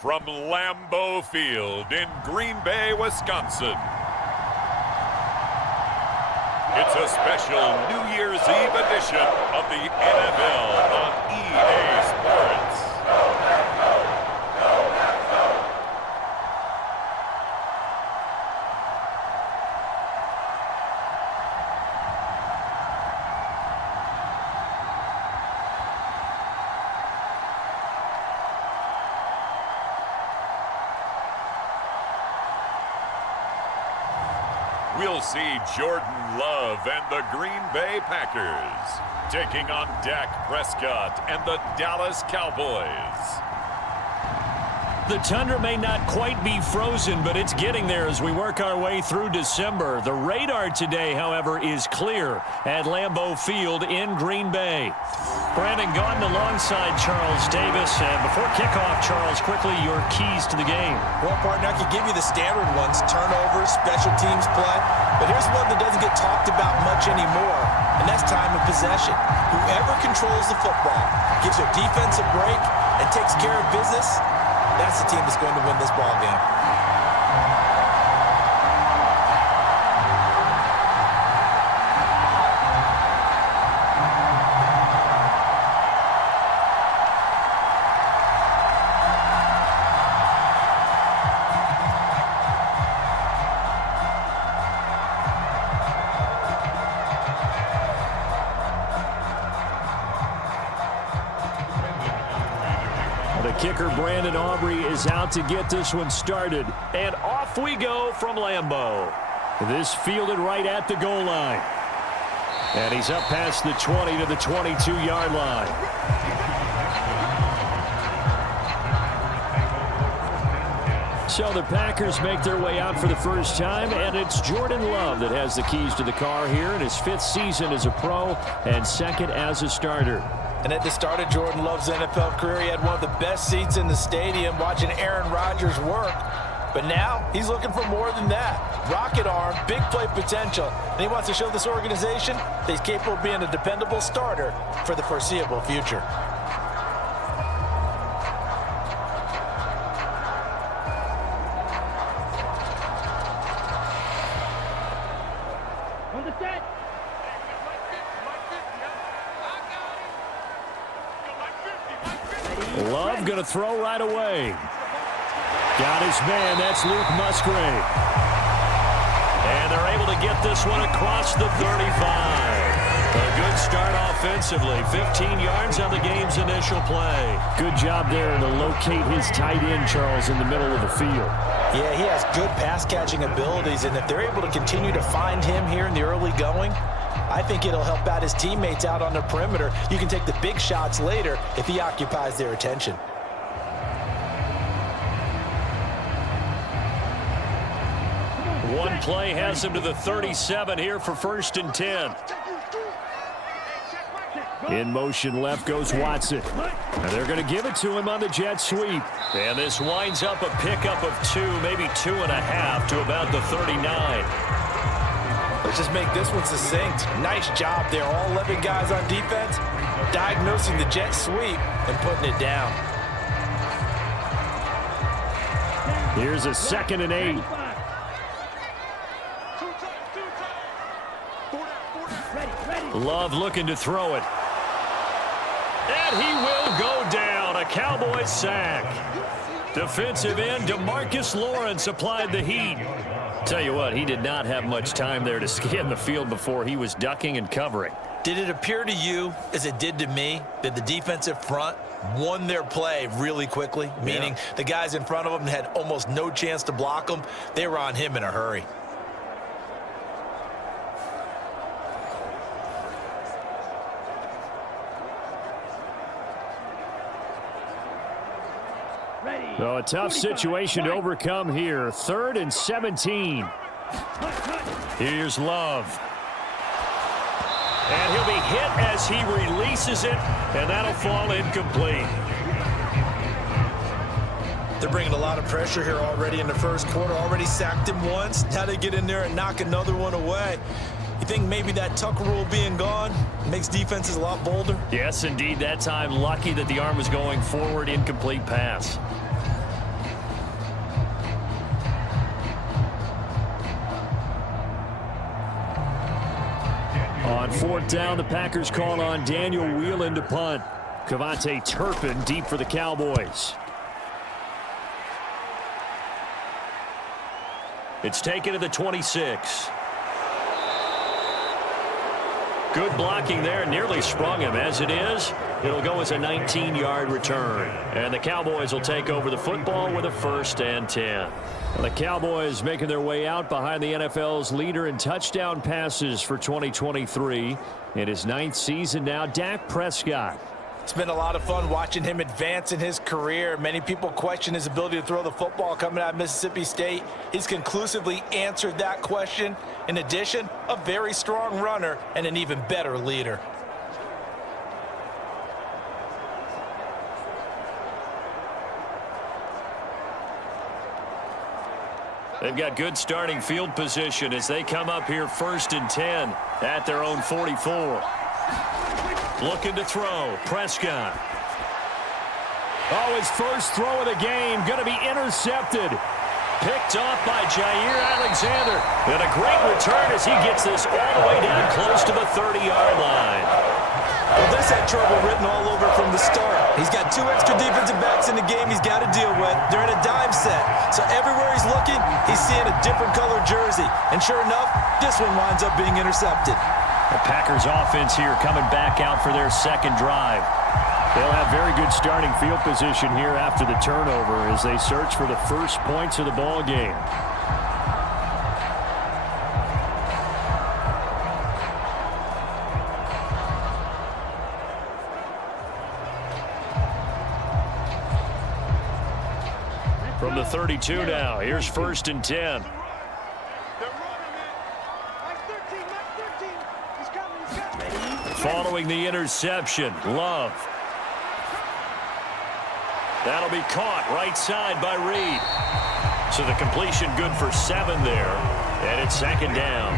from Lambeau Field in Green Bay, Wisconsin. It's a special New Year's Eve edition of the NFL on EA Sports. We'll see Jordan Love and the Green Bay Packers taking on Dak Prescott and the Dallas Cowboys. The tundra may not quite be frozen, but it's getting there as we work our way through December. The radar today, however, is clear at Lambeau Field in Green Bay. Brandon Gaudin alongside Charles Davis. And before kickoff, Charles, quickly your keys to the game. Well, partner, I could give you the standard ones, turnovers, special teams play. But here's one that doesn't get talked about much anymore, and that's time of possession. Whoever controls the football, gives their defense a break, and takes care of business, that's the team that's going to win this ball game. Kicker Brandon Aubrey is out to get this one started. And off we go from Lambeau. This fielded right at the goal line. And he's up past the 20 to the 22-yard line. So the Packers make their way out for the first time, and it's Jordan Love that has the keys to the car here in his 5th season as a pro and 2nd as a starter. And at the start of Jordan Love's NFL career, he had one of the best seats in the stadium watching Aaron Rodgers work. But now he's looking for more than that. Rocket arm, big play potential, and he wants to show this organization that he's capable of being a dependable starter for the foreseeable future. Love going to throw right away. Got his man. That's Luke Musgrave. And they're able to get this one across the 35. A good start offensively. 15 yards on the game's initial play. Good job there to locate his tight end, Charles, in the middle of the field. Yeah, he has good pass-catching abilities, and if they're able to continue to find him here in the early going, I think it'll help out his teammates out on the perimeter. You can take the big shots later if he occupies their attention. One play has him to the 37 here for 1st and 10. In motion left goes Watson. And they're going to give it to him on the jet sweep. And this winds up a pickup of 2, maybe 2.5 to about the 39. Let's just make this one succinct. Nice job there. All 11 guys on defense diagnosing the jet sweep and putting it down. Here's a 2nd and 8. Love looking to throw it. And he will go down. A Cowboys sack. Defensive end DeMarcus Lawrence applied the heat. Tell you what, he did not have much time there to scan the field before he was ducking and covering. Did it appear to you, as it did to me, that the defensive front won their play really quickly? Meaning the guys in front of them had almost no chance to block him. They were on him in a hurry. So a tough situation to overcome here. 3rd and 17. Here's Love. And he'll be hit as he releases it, and that'll fall incomplete. They're bringing a lot of pressure here already in the first quarter. Already sacked him once. Now they get in there and knock another one away. You think maybe that Tucker rule being gone makes defenses a lot bolder? Yes, indeed. That time, lucky that the arm was going forward. Incomplete pass. 4th down, the Packers call on Daniel Whelan to punt. Cavante Turpin deep for the Cowboys. It's taken to the 26. Good blocking there, nearly sprung him. As it is, it'll go as a 19-yard return. And the Cowboys will take over the football with a 1st and 10. The Cowboys making their way out behind the NFL's leader in touchdown passes for 2023. In his 9th season now, Dak Prescott. It's been a lot of fun watching him advance in his career. Many people question his ability to throw the football coming out of Mississippi State. He's conclusively answered that question. In addition, a very strong runner and an even better leader. They've got good starting field position as they come up here 1st and 10 at their own 44. Looking to throw. Prescott. Oh, his first throw of the game going to be intercepted. Picked off by Jair Alexander. And a great return as he gets this all the way down close to the 30-yard line. Well, this had trouble written all over from the start. He's got 2 extra defensive backs in the game he's got to deal with. They're in a dime set. So everywhere he's looking, he's seeing a different color jersey. And sure enough, this one winds up being intercepted. The Packers offense here coming back out for their 2nd drive. They'll have very good starting field position here after the turnover as they search for the first points of the ball game. From the 32 now, here's 1st and 10. Following the interception, Love. That'll be caught right side by Reed. So the completion good for 7 there. And it's 2nd down.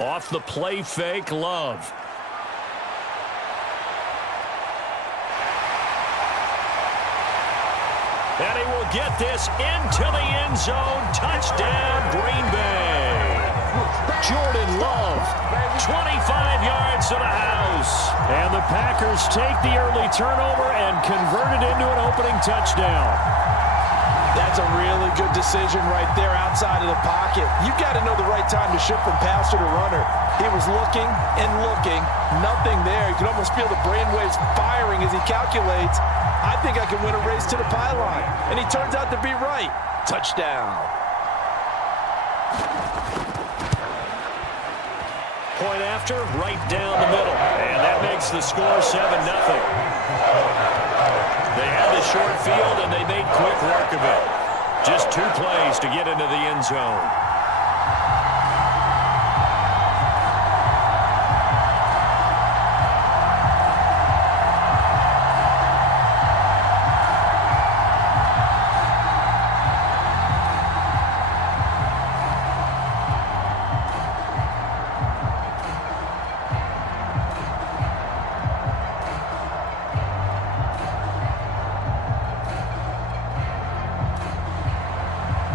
Off the play fake, Love. And he will get this into the end zone. Touchdown, Green Bay. Jordan Love, 25 yards to the house. And the Packers take the early turnover and convert it into an opening touchdown. That's a really good decision right there outside of the pocket. You've got to know the right time to shift from passer to runner. He was looking and looking, nothing there. You can almost feel the brainwaves firing as he calculates, I think I can win a race to the pylon. And he turns out to be right. Touchdown. Point after, right down the middle. And that makes the score 7-0. They had the short field, and they made quick work of it. Just 2 plays to get into the end zone.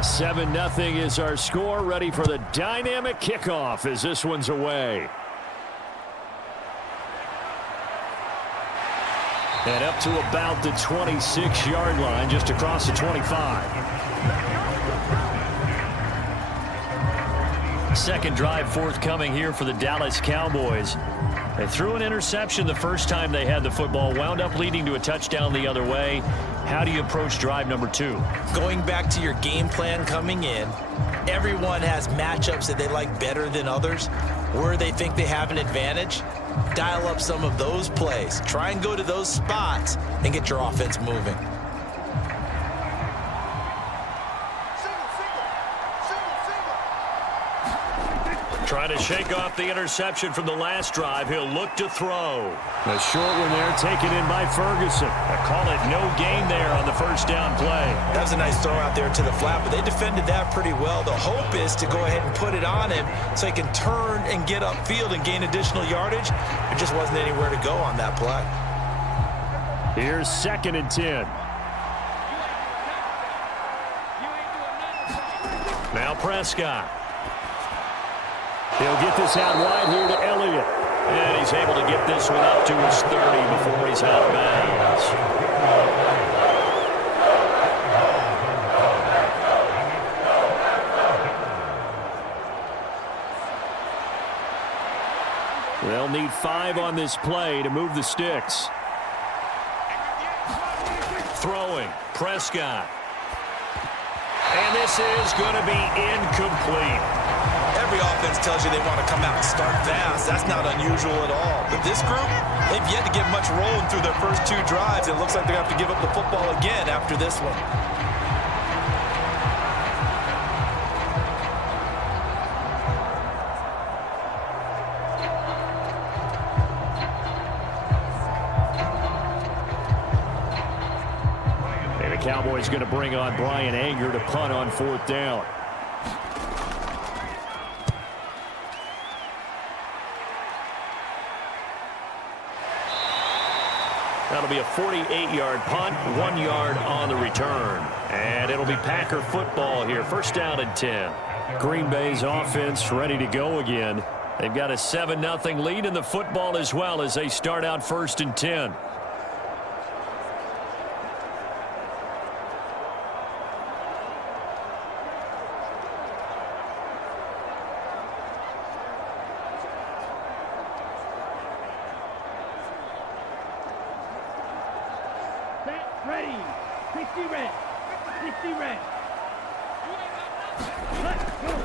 Seven 7-0 is our score. Ready for the dynamic kickoff as this one's away. And up to about the 26-yard line, just across the 25. Second drive forthcoming here for the Dallas Cowboys. They threw an interception the first time they had the football, wound up leading to a touchdown the other way. How do you approach drive number 2? Going back to your game plan coming in, everyone has matchups that they like better than others, where they think they have an advantage. Dial up some of those plays. Try and go to those spots and get your offense moving. Trying to shake off the interception from the last drive. He'll look to throw. A short one there taken in by Ferguson. I call it no gain there on the first down play. That was a nice throw out there to the flat, but they defended that pretty well. The hope is to go ahead and put it on him so he can turn and get upfield and gain additional yardage. There just wasn't anywhere to go on that play. Here's 2nd and 10. Now Prescott. He'll get this out wide here to Elliott. And he's able to get this one up to his 30 before he's out of bounds. They'll need 5 on this play to move the sticks. Throwing, Prescott. And this is going to be incomplete. Every offense tells you they want to come out and start fast. That's not unusual at all. But this group, they've yet to get much rolling through their first 2 drives. It looks like they're going to have to give up the football again after this one. And the Cowboys going to bring on Brian Anger to punt on 4th down. That'll be a 48-yard punt, 1 yard on the return. And it'll be Packer football here. First down and 10. Green Bay's offense ready to go again. They've got a 7-0 lead in the football as well as they start out 1st and 10. Ready. 60 red. 60 red.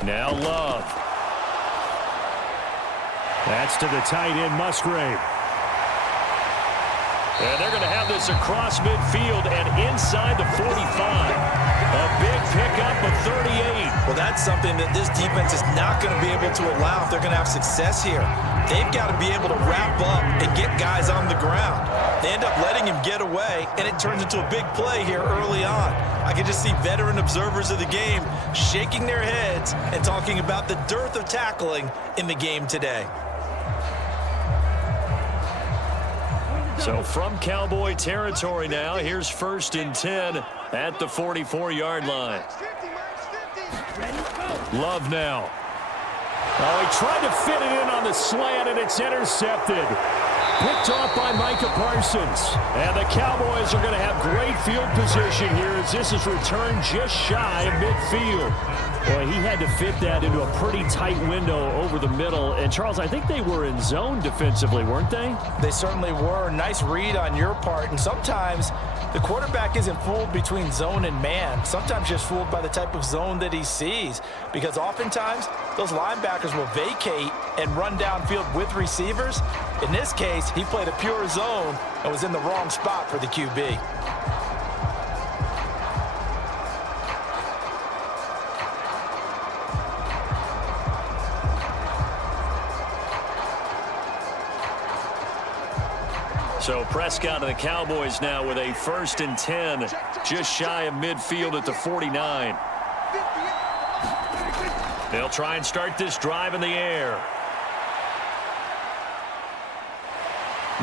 Now Love. That's to the tight end, Musgrave. And they're going to have this across midfield and inside the 45. A big pickup of 38. Well, that's something that this defense is not going to be able to allow if they're going to have success here. They've got to be able to wrap up and get guys on the ground. They end up letting him get away, and it turns into a big play here early on. I can just see veteran observers of the game shaking their heads and talking about the dearth of tackling in the game today. So from Cowboy territory now, here's 1st and 10 at the 44-yard line. Love now. Oh, he tried to fit it in on the slant, and it's intercepted. Picked off by Micah Parsons. And the Cowboys are going to have great field position here as this is returned just shy of midfield. Boy, he had to fit that into a pretty tight window over the middle. And, Charles, I think they were in zone defensively, weren't they? They certainly were. Nice read on your part. And sometimes the quarterback isn't fooled between zone and man. Sometimes just fooled by the type of zone that he sees. Because oftentimes, those linebackers will vacate and run downfield with receivers. In this case, he played a pure zone and was in the wrong spot for the QB. So Prescott and the Cowboys now with a 1st and 10, just shy of midfield at the 49. They'll try and start this drive in the air.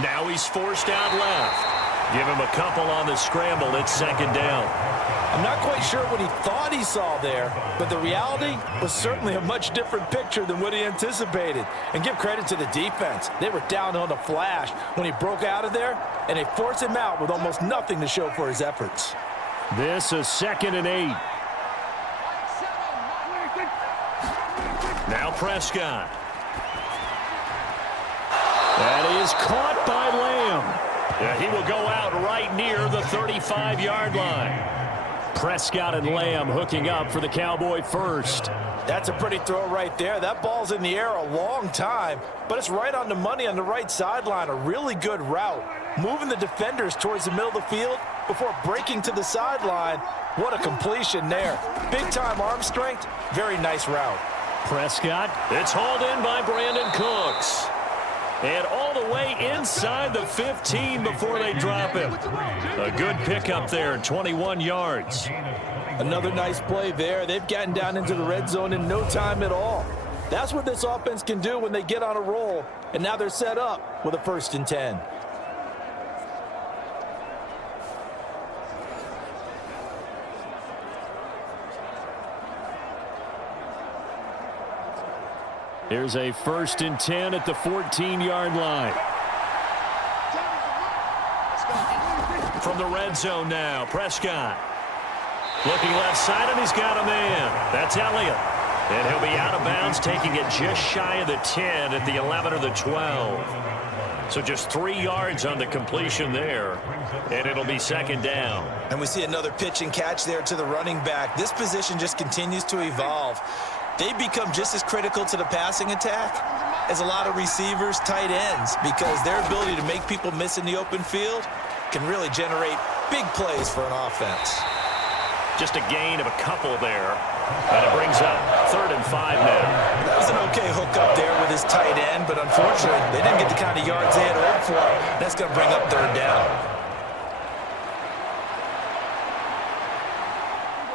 Now he's forced out left. Give him a couple on the scramble. It's 2nd down. I'm not quite sure what he thought he saw there, but the reality was certainly a much different picture than what he anticipated. And give credit to the defense. They were down on the flash when he broke out of there, and they forced him out with almost nothing to show for his efforts. This is 2nd and 8. Now Prescott. That is caught by Lamb. Yeah, he will go out right near the 35-yard line. Prescott and Lamb hooking up for the Cowboy first. That's a pretty throw right there. That ball's in the air a long time, but it's right on the money on the right sideline. A really good route. Moving the defenders towards the middle of the field before breaking to the sideline. What a completion there. Big-time arm strength. Very nice route. Prescott. It's hauled in by Brandon Cooks. And all the way inside the 15 before they drop him. A good pickup there, 21 yards. Another nice play there. They've gotten down into the red zone in no time at all. That's what this offense can do when they get on a roll. And now they're set up with a 1st and 10. Here's a 1st and 10 at the 14-yard line. From the red zone now, Prescott. Looking left side, and he's got a man. That's Elliott. And he'll be out of bounds, taking it just shy of the 10 at the 11 or the 12. So just 3 yards on the completion there, and it'll be 2nd down. And we see another pitch and catch there to the running back. This position just continues to evolve. They become just as critical to the passing attack as a lot of receivers, tight ends, because their ability to make people miss in the open field can really generate big plays for an offense. Just a gain of a couple there, and it brings up 3rd and 5 now. That was an okay hook up there with his tight end, but unfortunately, they didn't get the kind of yards they had hoped for. That's going to bring up 3rd down.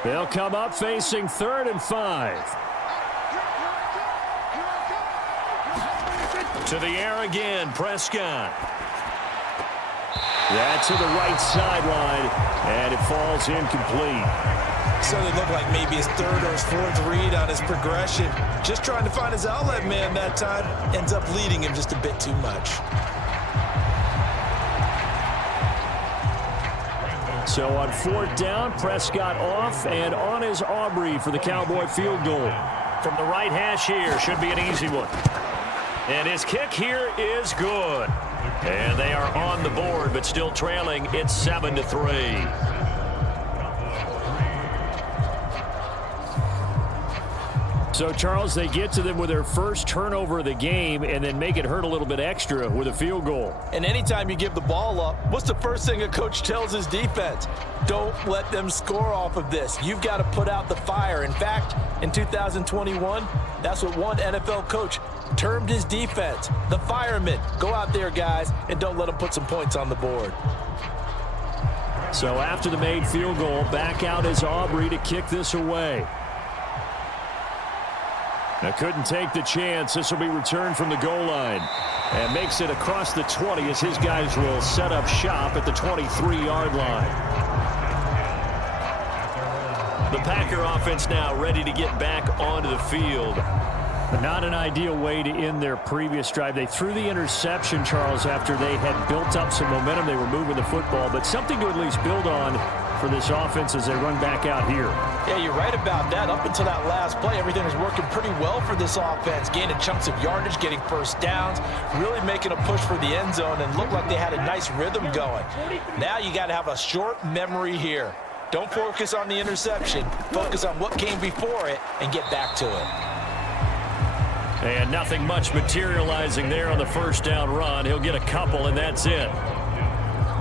They'll come up facing 3rd and 5. To the air again, Prescott. That's to the right sideline, and it falls incomplete. So it looked like maybe his 3rd or his 4th read on his progression. Just trying to find his outlet man that time. Ends up leading him just a bit too much. So on 4th down, Prescott off, and on is Aubrey for the Cowboy field goal. From the right hash here, should be an easy one. And his kick here is good. And they are on the board, but still trailing. It's 7-3. So, Charles, they get to them with their first turnover of the game and then make it hurt a little bit extra with a field goal. And anytime you give the ball up, what's the first thing a coach tells his defense? Don't let them score off of this. You've got to put out the fire. In fact, in 2021, that's what one NFL coach termed his defense, the firemen. Go out there, guys, and don't let them put some points on the board. So after the made field goal, back out is Aubrey to kick this away. Now couldn't take the chance. This will be returned from the goal line. And makes it across the 20 as his guys will set up shop at the 23-yard line. The Packer offense now ready to get back onto the field. But not an ideal way to end their previous drive. They threw the interception, Charles, after they had built up some momentum. They were moving the football, but something to at least build on for this offense as they run back out here. Yeah, you're right about that. Up until that last play, everything was working pretty well for this offense. Gaining chunks of yardage, getting 1st downs, really making a push for the end zone, and looked like they had a nice rhythm going. Now you got to have a short memory here. Don't focus on the interception. Focus on what came before it and get back to it. And nothing much materializing there on the 1st down run. He'll get a couple, and that's it.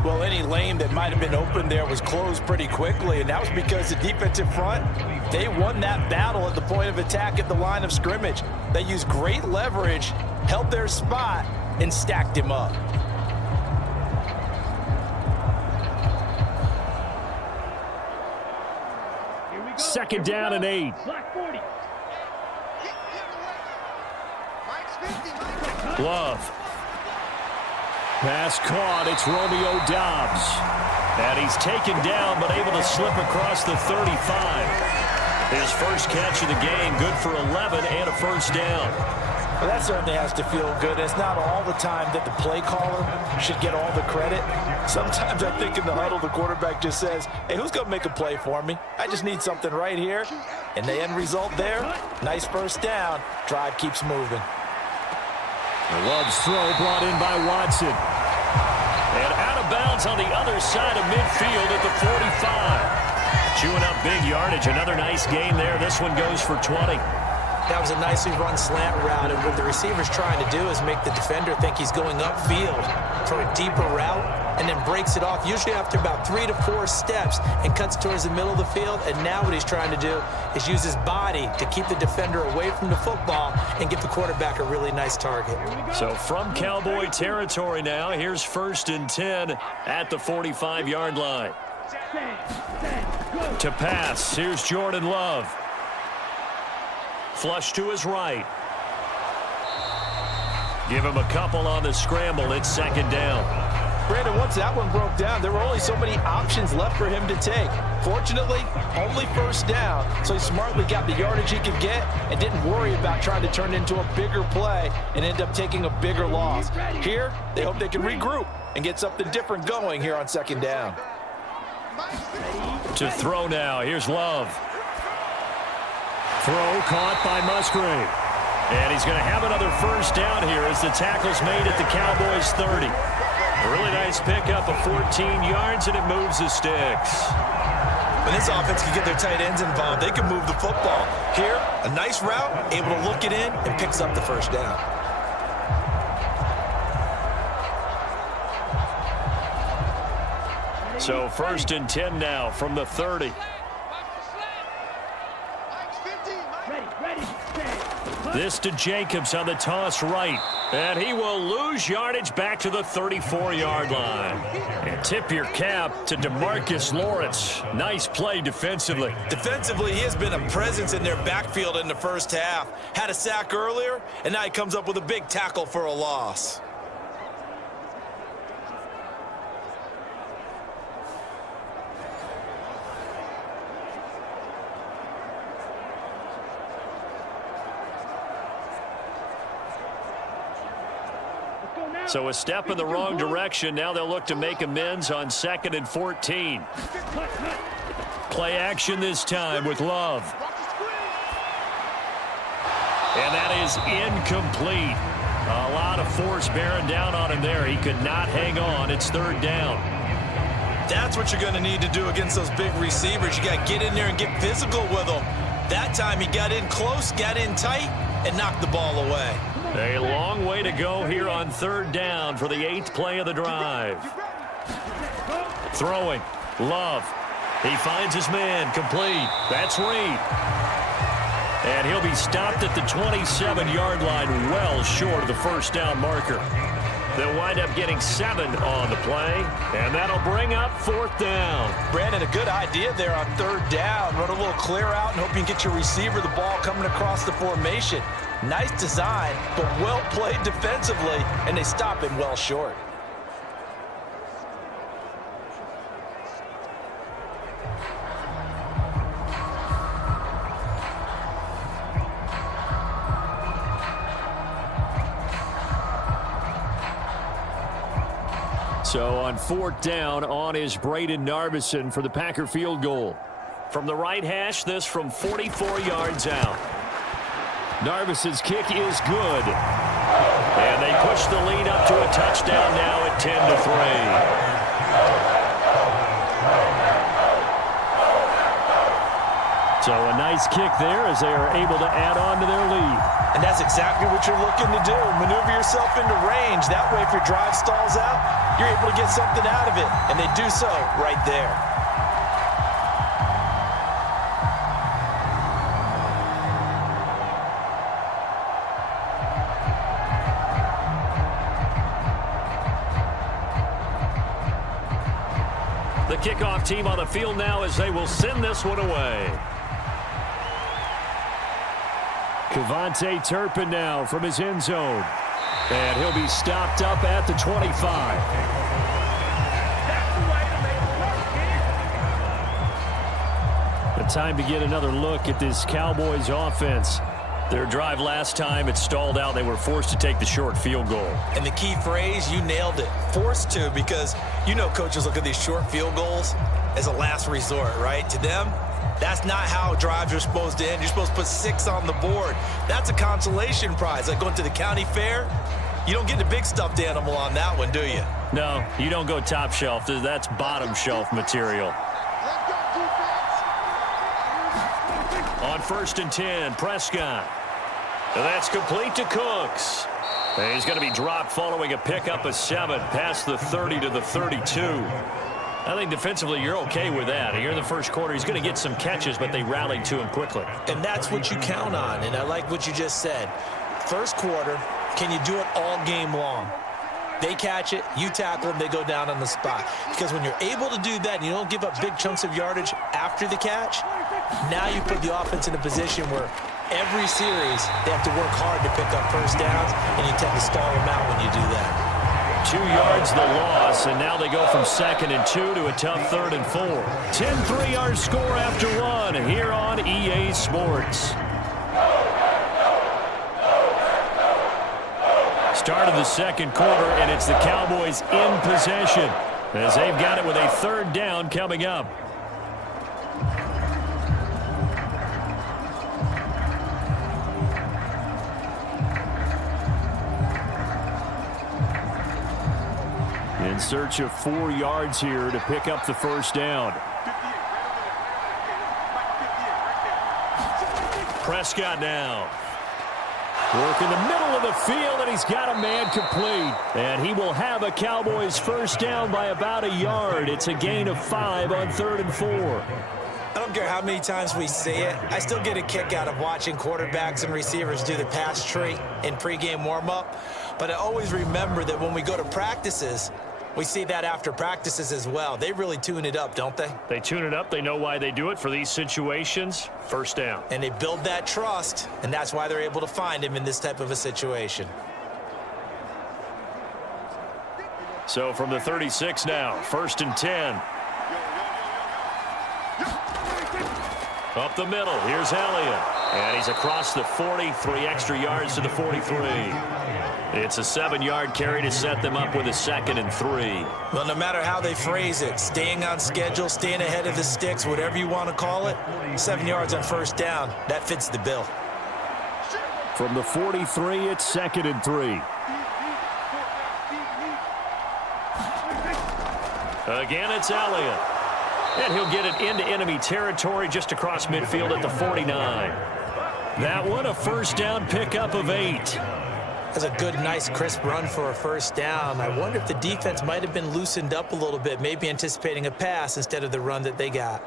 Well, any lane that might have been open there was closed pretty quickly, and that was because the defensive front, they won that battle at the point of attack at the line of scrimmage. They used great leverage, held their spot, and stacked him up. Second down and 8. Glove. Pass caught. It's Romeo Doubs. And he's taken down, but able to slip across the 35. His first catch of the game, good for 11 and a 1st down. Well, that certainly has to feel good. It's not all the time that the play caller should get all the credit. Sometimes I think in the huddle, the quarterback just says, hey, who's going to make a play for me? I just need something right here. And the end result there, nice 1st down. Drive keeps moving. Love's throw brought in by Watson. And out of bounds on the other side of midfield at the 45. Chewing up big yardage. Another nice gain there. This one goes for 20. That was a nicely run slant route, and what the receiver's trying to do is make the defender think he's going upfield for a deeper route. and then breaks it off, usually after about 3 to 4 steps, and cuts towards the middle of the field. And now what he's trying to do is use his body to keep the defender away from the football and give the quarterback a really nice target. So from Cowboy territory now, here's 1st and 10 at the 45-yard line. To pass, here's Jordan Love. Flush to his right. Give him a couple on the scramble. It's 2nd down. Brandon, once that one broke down, there were only so many options left for him to take. Fortunately, only 1st down, so he smartly got the yardage he could get and didn't worry about trying to turn it into a bigger play and end up taking a bigger loss. Here, they hope they can regroup and get something different going here on 2nd down. To throw now, here's Love. Throw caught by Musgrave. And he's going to have another 1st down here as the tackle's made at the Cowboys 30. A really nice pickup of 14 yards, and it moves the sticks. When this offense can get their tight ends involved, they can move the football. Here, a nice route, able to look it in, and picks up the 1st down. So 1st and 10 now from the 30. This to Jacobs on the toss right. And he will lose yardage back to the 34-yard line. And tip your cap to DeMarcus Lawrence. Nice play defensively. Defensively, he has been a presence in their backfield in the 1st half. Had a sack earlier, and now he comes up with a big tackle for a loss. So a step in the wrong direction. Now they'll look to make amends on 2nd and 14. Play action this time with Love. And that is incomplete. A lot of force bearing down on him there. He could not hang on. It's 3rd down. That's what you're going to need to do against those big receivers. You got to get in there and get physical with them. That time he got in close, got in tight, and knocked the ball away. A long way to go here on 3rd down for the 8th play of the drive. Throwing. Love. He finds his man. Complete. That's Reed. And he'll be stopped at the 27-yard line, well short of the 1st down marker. They'll wind up getting 7 on the play, and that'll bring up 4th down. Brandon, a good idea there on 3rd down. Run a little clear out and hope you can get your receiver the ball coming across the formation. Nice design, but well played defensively, and they stop him well short. So on 4th down, on is Braden Narveson for the Packer field goal. From the right hash, this from 44 yards out. Narveson's kick is good. And they push the lead up to a touchdown now at 10-3. So a nice kick there as they are able to add on to their lead. And that's exactly what you're looking to do. Maneuver yourself into range. That way, if your drive stalls out, you're able to get something out of it. And they do so right there. The kickoff team on the field now as they will send this one away. Kevontae Turpin now from his end zone. And he'll be stopped up at the 25. The time to get another look at this Cowboys offense. Their drive last time, it stalled out. They were forced to take the short field goal. And the key phrase, you nailed it. Forced to, because you know coaches look at these short field goals as a last resort, right? To them, that's not how drives are supposed to end. You're supposed to put 6 on the board. That's a consolation prize. Like going to the county fair, you don't get the big stuffed animal on that one, do you? No, you don't go top shelf. That's bottom shelf material. On 1st and 10, Prescott. That's complete to Cooks. And he's going to be dropped following a pickup of 7 past the 30 to the 32. I think defensively you're okay with that. Here in the first quarter, he's going to get some catches, but they rallied to him quickly. And that's what you count on, and I like what you just said. First quarter, can you do it all game long? They catch it, you tackle them, they go down on the spot. Because when you're able to do that and you don't give up big chunks of yardage after the catch, now you put the offense in a position where every series they have to work hard to pick up first downs, and you tend to stall them out when you do that. 2 yards the loss, and now they go from 2nd and 2 to a tough 3rd and 4. 10-3 our score after 1 here on EA Sports. Start of the second quarter, and it's the Cowboys in possession as they've got it with a 3rd down coming up. In search of 4 yards here to pick up the first down. Prescott now. Work in the middle of the field, and he's got a man complete. And he will have a Cowboys first down by about a yard. It's a gain of 5 on 3rd and 4. I don't care how many times we see it. I still get a kick out of watching quarterbacks and receivers do the pass tree in pregame warm-up. But I always remember that when we go to practices, we see that after practices as well. They really tune it up, don't they? They tune it up. They know why they do it for these situations. First down. And they build that trust, and that's why they're able to find him in this type of a situation. So from the 36 now, 1st and 10. Up the middle, here's Elliott. And he's across the 40, 3 extra yards to the 43. It's a 7-yard carry to set them up with a 2nd and 3. Well, no matter how they phrase it, staying on schedule, staying ahead of the sticks, whatever you want to call it, 7 yards on first down, that fits the bill. From the 43, it's 2nd and 3. Again, it's Elliott. And he'll get it into enemy territory just across midfield at the 49. That one, a first down pickup of 8. That's a good, nice, crisp run for a first down. I wonder if the defense might have been loosened up a little bit, maybe anticipating a pass instead of the run that they got.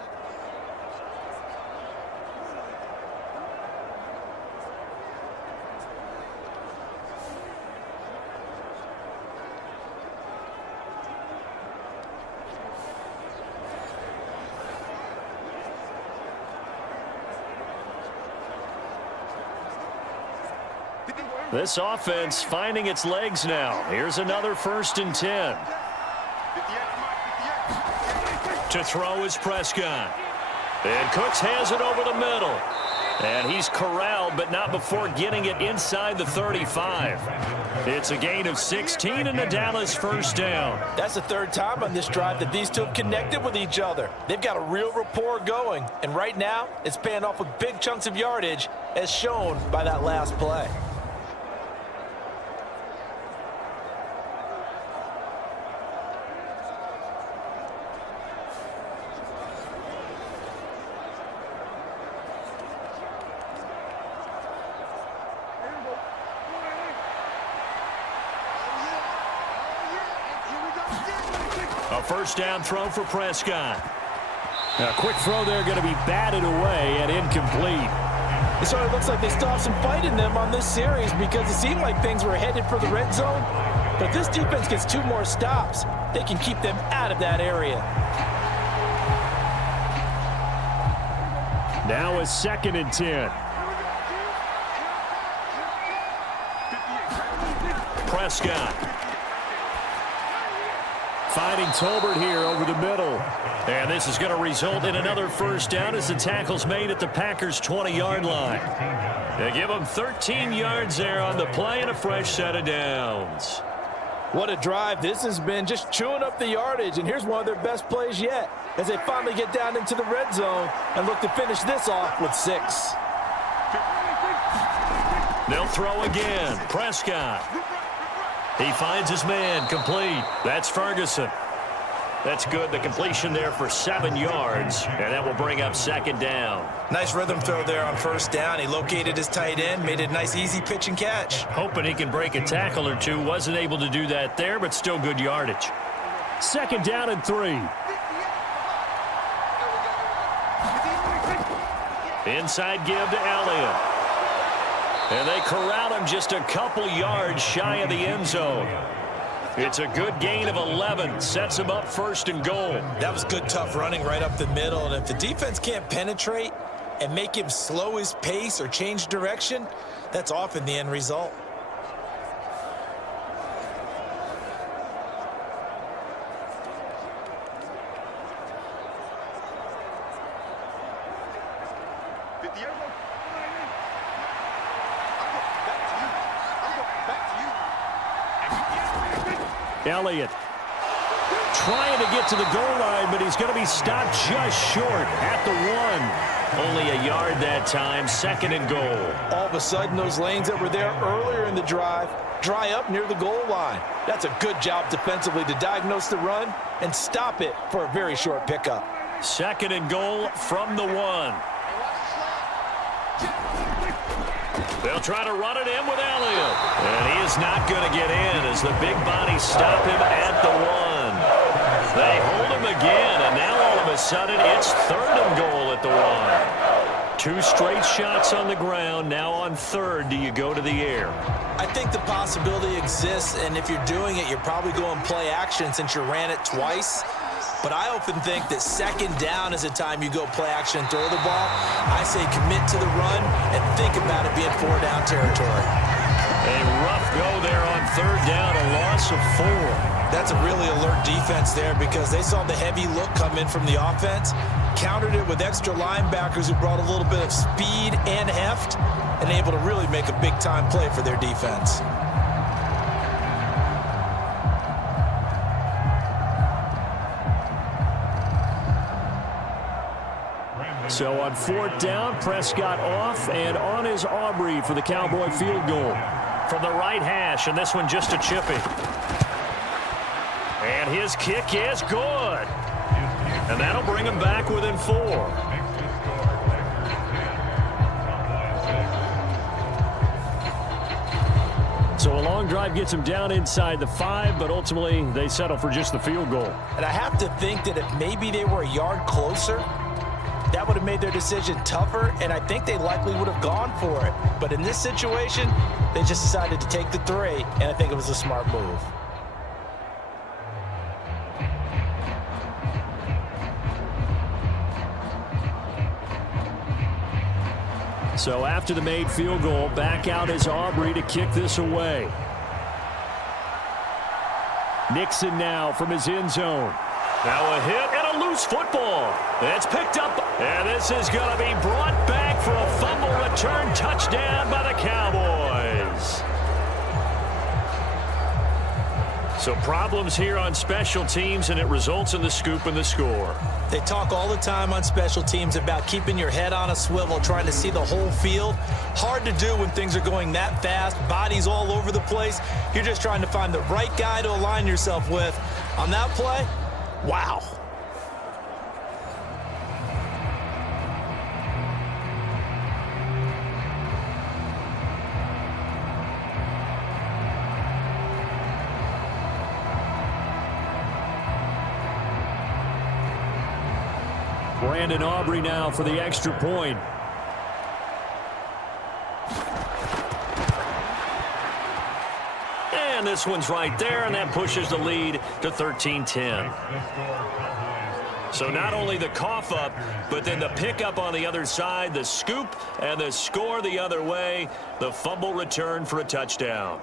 This offense finding its legs now. Here's another 1st and 10. To throw is Prescott. And Cooks has it over the middle. And he's corralled, but not before getting it inside the 35. It's a gain of 16 and a Dallas first down. That's the 3rd time on this drive that these two have connected with each other. They've got a real rapport going. And right now, it's paying off with big chunks of yardage, as shown by that last play. A first down throw for Prescott. A quick throw there going to be batted away and incomplete. It sort of looks like they still have some fight in them on this series because it seemed like things were headed for the red zone. But this defense gets 2 more stops. They can keep them out of that area. Now a 2nd and 10. Prescott. Finding Tolbert here over the middle. And this is going to result in another first down as the tackle's made at the Packers' 20-yard line. They give them 13 yards there on the play and a fresh set of downs. What a drive this has been, just chewing up the yardage. And here's one of their best plays yet as they finally get down into the red zone and look to finish this off with 6. They'll throw again. Prescott. He finds his man complete. That's Ferguson. That's good. The completion there for 7 yards, and that will bring up second down. Nice rhythm throw there on first down. He located his tight end, made it a nice, easy pitch and catch. Hoping he can break a tackle or two. Wasn't able to do that there, but still good yardage. Second down and 3. Inside give to Elliott. And they corral him just a couple yards shy of the end zone. It's a good gain of 11. Sets him up first and goal. That was good, tough running right up the middle. And if the defense can't penetrate and make him slow his pace or change direction, that's often the end result. Elliott trying to get to the goal line, but he's going to be stopped just short at the 1. Only a yard that time, second and goal. All of a sudden, those lanes that were there earlier in the drive dry up near the goal line. That's a good job defensively to diagnose the run and stop it for a very short pickup. Second and goal from the 1. They'll try to run it in with Elliott. And he is not going to get in as the big bodies stop him at the 1. They hold him again, and now all of a sudden it's third and goal at the 1. 2 straight shots on the ground. Now on third, do you go to the air? I think the possibility exists, and if you're doing it, you're probably going play action since you ran it twice. But I often think that second down is a time you go play action and throw the ball. I say commit to the run and think about it being 4-down territory. A rough go there on third down, a loss of 4. That's a really alert defense there because they saw the heavy look come in from the offense, countered it with extra linebackers who brought a little bit of speed and heft, and able to really make a big-time play for their defense. So on fourth down, Prescott off and on is Aubrey for the Cowboy field goal. From the right hash, and this one just a chippy. And his kick is good. And that'll bring him back within 4. So a long drive gets him down inside the 5, but ultimately they settle for just the field goal. And I have to think that if maybe they were a yard closer, that would have made their decision tougher, and I think they likely would have gone for it. But in this situation, they just decided to take the 3, and I think it was a smart move. So after the made field goal, back out is Aubrey to kick this away. Nixon now from his end zone. Now a hit and a loose football. It's picked up. And this is going to be brought back for a fumble return touchdown by the Cowboys. So problems here on special teams, and it results in the scoop and the score. They talk all the time on special teams about keeping your head on a swivel, trying to see the whole field. Hard to do when things are going that fast, bodies all over the place. You're just trying to find the right guy to align yourself with. On that play, wow. Brandon Aubrey now for the extra point. And this one's right there, and that pushes the lead to 13-10. So not only the cough up, but then the pickup on the other side, the scoop, and the score the other way, the fumble return for a touchdown.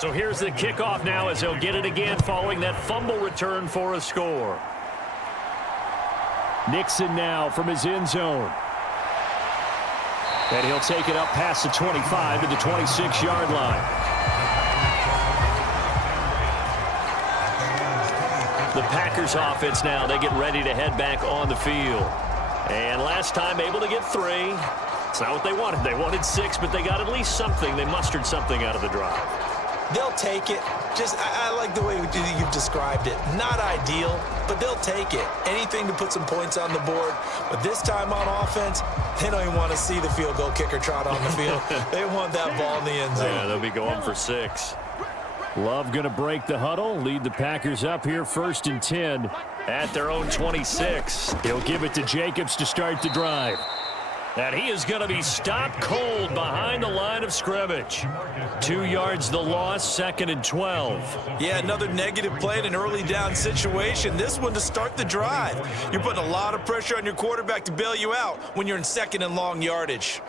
So here's the kickoff now as they'll get it again following that fumble return for a score. Nixon now from his end zone. And he'll take it up past the 25 to the 26-yard line. The Packers offense now, they get ready to head back on the field. And last time able to get 3. It's not what they wanted. They wanted 6, but they got at least something. They mustered something out of the drive. They'll take it. I like the way you've described it. Not ideal, but they'll take it. Anything to put some points on the board. But this time on offense, they don't even want to see the field goal kicker trot on the field. They want that ball in the end zone. Yeah, they'll be going for 6. Love going to break the huddle, lead the Packers up here 1st and 10 at their own 26. He'll give it to Jacobs to start the drive. And he is going to be stopped cold behind the line of scrimmage. 2 yards the loss, 2nd and 12. Yeah, another negative play in an early down situation. This one to start the drive. You're putting a lot of pressure on your quarterback to bail you out when you're in 2nd and long yardage.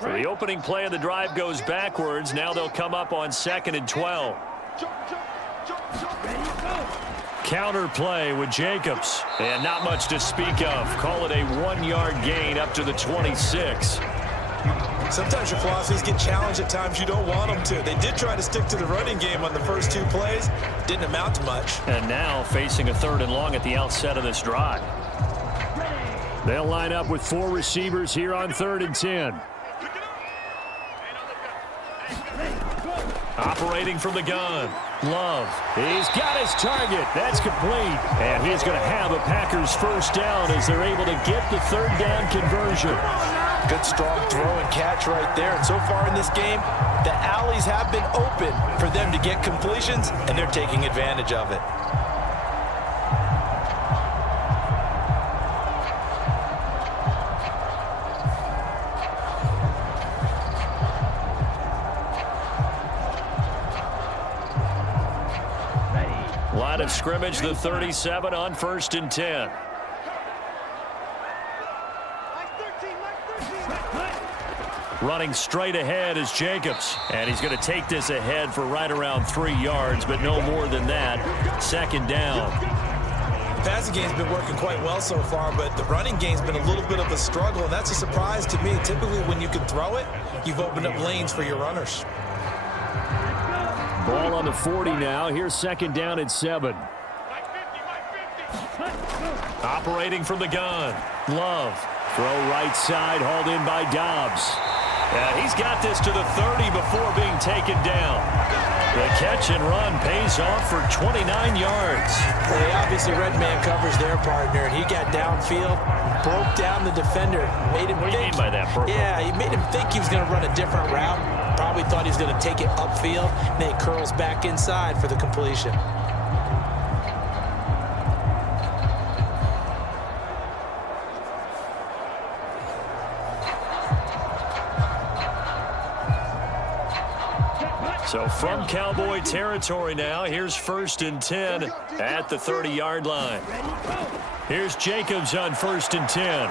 So the opening play of the drive goes backwards. Now they'll come up on 2nd and 12. Counter play with Jacobs. And not much to speak of. Call it a 1-yard gain up to the 26. Sometimes your philosophies get challenged at times you don't want them to. They did try to stick to the running game on the first 2 plays. Didn't amount to much. And now facing a 3rd and long at the outset of this drive. They'll line up with 4 receivers here on 3rd and 10. Operating from the gun. Love. He's got his target. That's complete. And he's going to have a Packers first down as they're able to get the 3rd down conversion. Good strong throw and catch right there. And so far in this game, the alleys have been open for them to get completions, and they're taking advantage of it. Line of scrimmage, the 37 on 1st and 10. Running straight ahead is Jacobs. And he's going to take this ahead for right around 3 yards, but no more than that. 2nd down. The passing game's been working quite well so far, but the running game's been a little bit of a struggle, and that's a surprise to me. Typically, when you can throw it, you've opened up lanes for your runners. Ball on the 40 now. Here's 2nd down and 7. Operating from the gun. Love. Throw right side, hauled in by Dobbs. Yeah, he's got this to the 30 before being taken down. The catch and run pays off for 29 yards. Well, he obviously red man covers their partner, and he got downfield, broke down the defender, made him What do you mean by that, Purple? Yeah, he made him think he was going to run a different route. Probably thought he was going to take it upfield, and then he curls back inside for the completion. So from Cowboy territory now, here's 1st and 10 at the 30-yard line. Here's Jacobs on 1st and 10.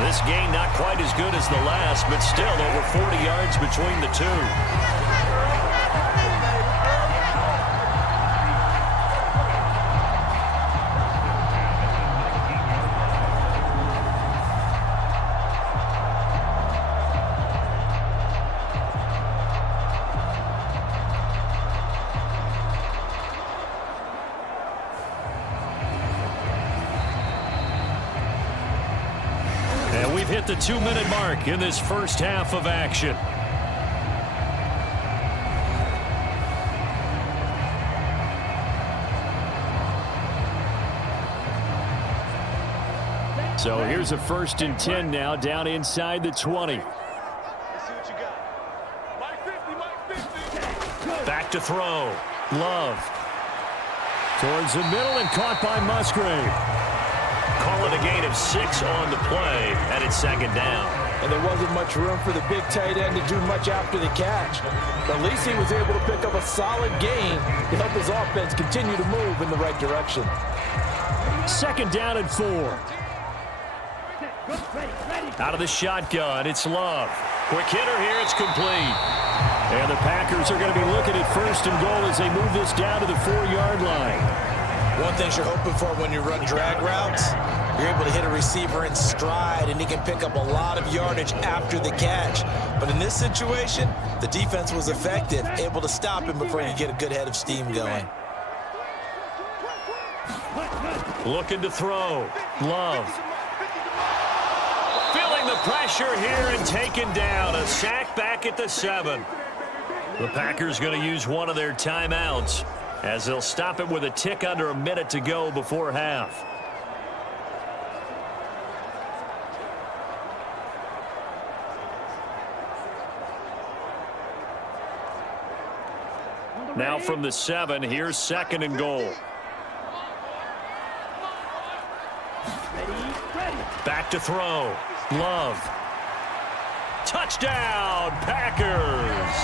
This gain not quite as good as the last, but still over 40 yards between the two. Hit the 2-minute mark in this first half of action. So here's a 1st and 10 now down inside the 20. Back to throw. Love. Towards the middle and caught by Musgrave. Call it a gain of 6 on the play, and it's 2nd down. and there wasn't much room for the big tight end to do much after the catch. But at least he was able to pick up a solid gain to help his offense continue to move in the right direction. 2nd down and 4. Out of the shotgun, it's Love. Quick hitter here, it's complete. And the Packers are going to be looking at 1st and goal as they move this down to the 4-yard line. One thing you're hoping for when you run drag routes, you're able to hit a receiver in stride, and he can pick up a lot of yardage after the catch. But in this situation, the defense was effective, able to stop him before you get a good head of steam going. Looking to throw. Love. Feeling the pressure here and taken down. A sack back at the 7. The Packers going to use one of their timeouts as they'll stop it with a tick under a minute to go before half. Now from the 7, here's 2nd and goal. Back to throw. Love. Touchdown, Packers.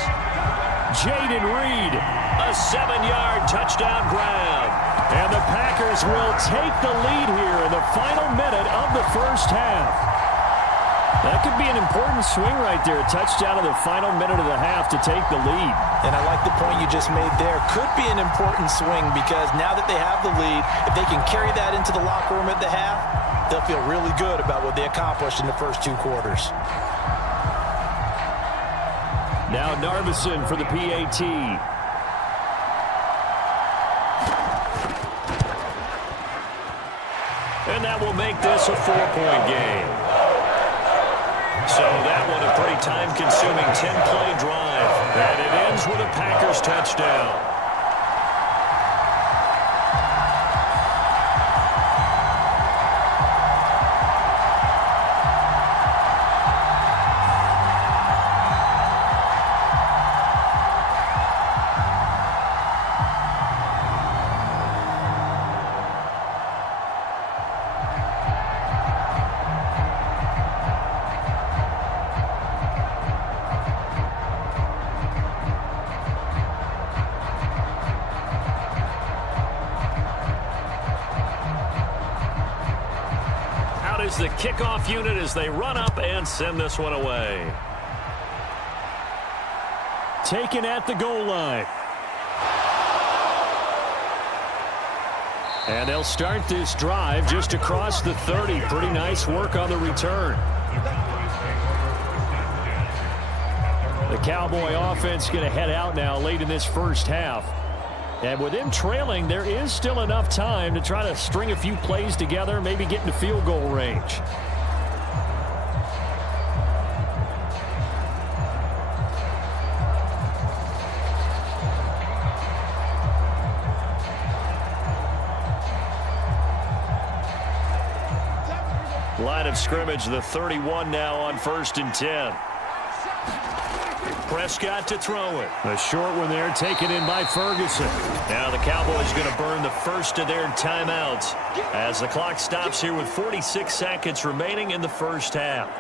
Jaden Reed, a 7-yard touchdown grab. And the Packers will take the lead here in the final minute of the 1st half. That could be an important swing right there. A touchdown in the final minute of the half to take the lead. And I like the point you just made there. Could be an important swing because now that they have the lead, if they can carry that into the locker room at the half, they'll feel really good about what they accomplished in the first 2 quarters. Now Narveson for the PAT. And that will make this a 4-point game. So that one a pretty time-consuming 10-play drive. And it ends with a Packers touchdown. Is the kickoff unit as they run up and send this one away. Taken at the goal line. And they'll start this drive just across the 30. Pretty nice work on the return. The Cowboy offense going to head out now late in this 1st half. And with them trailing, there is still enough time to try to string a few plays together, maybe get into field goal range. Line of scrimmage, the 31 now on 1st and 10. Prescott to throw it. A short one there taken in by Ferguson. Now the Cowboys going to burn the first of their timeouts as the clock stops here with 46 seconds remaining in the 1st half.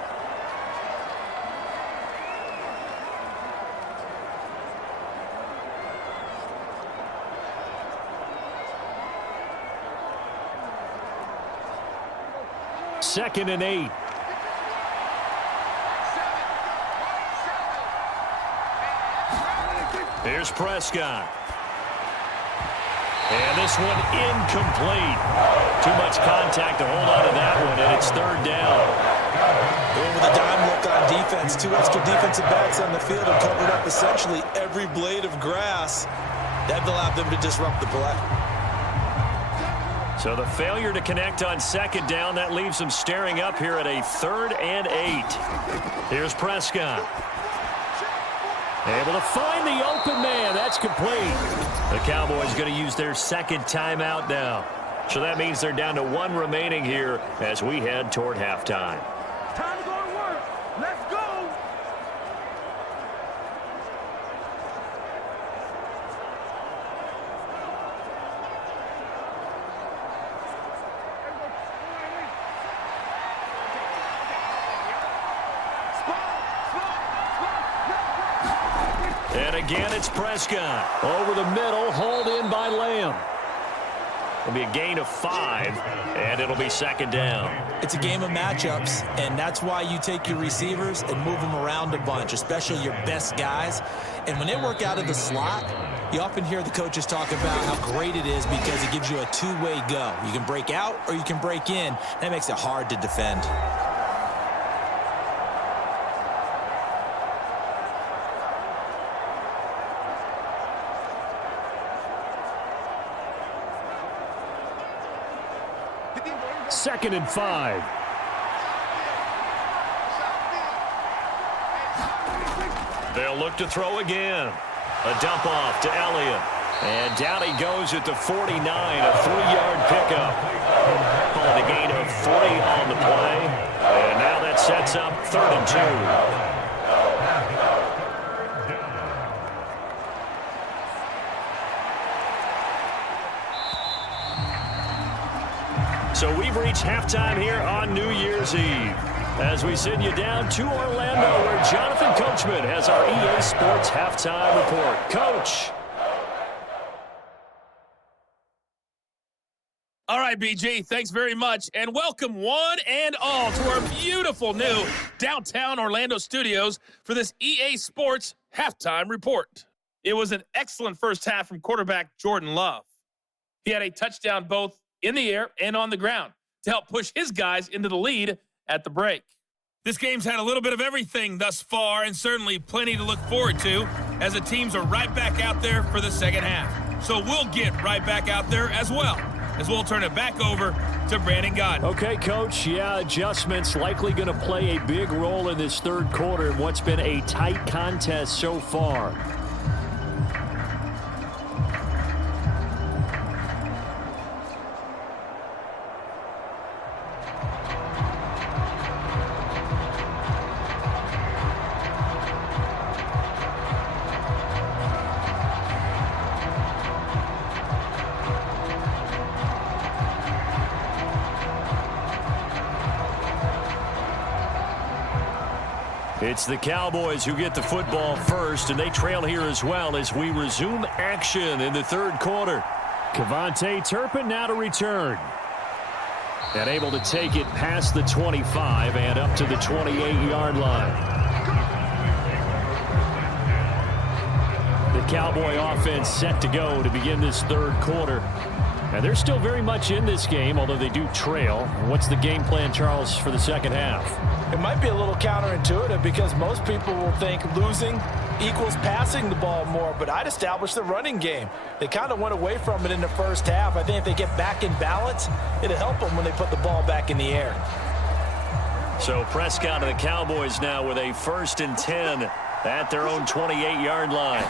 Second and 8. Here's Prescott. And this one incomplete. Too much contact to hold on to that one, and it's 3rd down. And with a dime look on defense, 2 extra defensive backs on the field and covered up essentially every blade of grass. That allowed them to disrupt the play. So the failure to connect on 2nd down, that leaves them staring up here at a 3rd and 8. Here's Prescott. Able to find the open man. That's complete. The Cowboys going to use their 2nd timeout now. So that means they're down to 1 remaining here as we head toward halftime. Time to go to work. Let's go. And again, it's Prescott. Over the middle, hauled in by Lamb. It'll be a gain of 5, and it'll be second down. It's a game of matchups, and that's why you take your receivers and move them around a bunch, especially your best guys. And when they work out of the slot, you often hear the coaches talk about how great it is because it gives you a two-way go. You can break out or you can break in. That makes it hard to defend. Second and 5. They'll look to throw again. A dump off to Elliott. And down he goes at the 49, a 3-yard pickup. Call it a gain of 40 on the play. And now that sets up 3rd and 2. So we've reached halftime here on New Year's Eve as we send you down to Orlando where Jonathan Coachman has our EA Sports Halftime Report. Coach. All right, BG, thanks very much, and welcome one and all to our beautiful new downtown Orlando studios for this EA Sports Halftime Report. It was an excellent first half from quarterback Jordan Love. He had a touchdown both in the air and on the ground to help push his guys into the lead at the break. This game's had a little bit of everything thus far and certainly plenty to look forward to as the teams are right back out there for the second half. So we'll get right back out there as well as we'll turn it back over to Brandon Gaudin. Okay, Coach. Yeah, adjustments likely going to play a big role in this third quarter in what's been a tight contest so far. It's the Cowboys who get the football first, and they trail here as well as we resume action in the third quarter. Kevontae Turpin now to return. And able to take it past the 25 and up to the 28-yard line. The Cowboy offense set to go to begin this third quarter. And they're still very much in this game, although they do trail. What's the game plan, Charles, for the second half? It might be a little counterintuitive because most people will think losing equals passing the ball more, but I'd establish the running game. They kind of went away from it in the first half. I think if they get back in balance, it'll help them when they put the ball back in the air. So Prescott of the Cowboys now with a 1st and 10 at their own 28-yard line.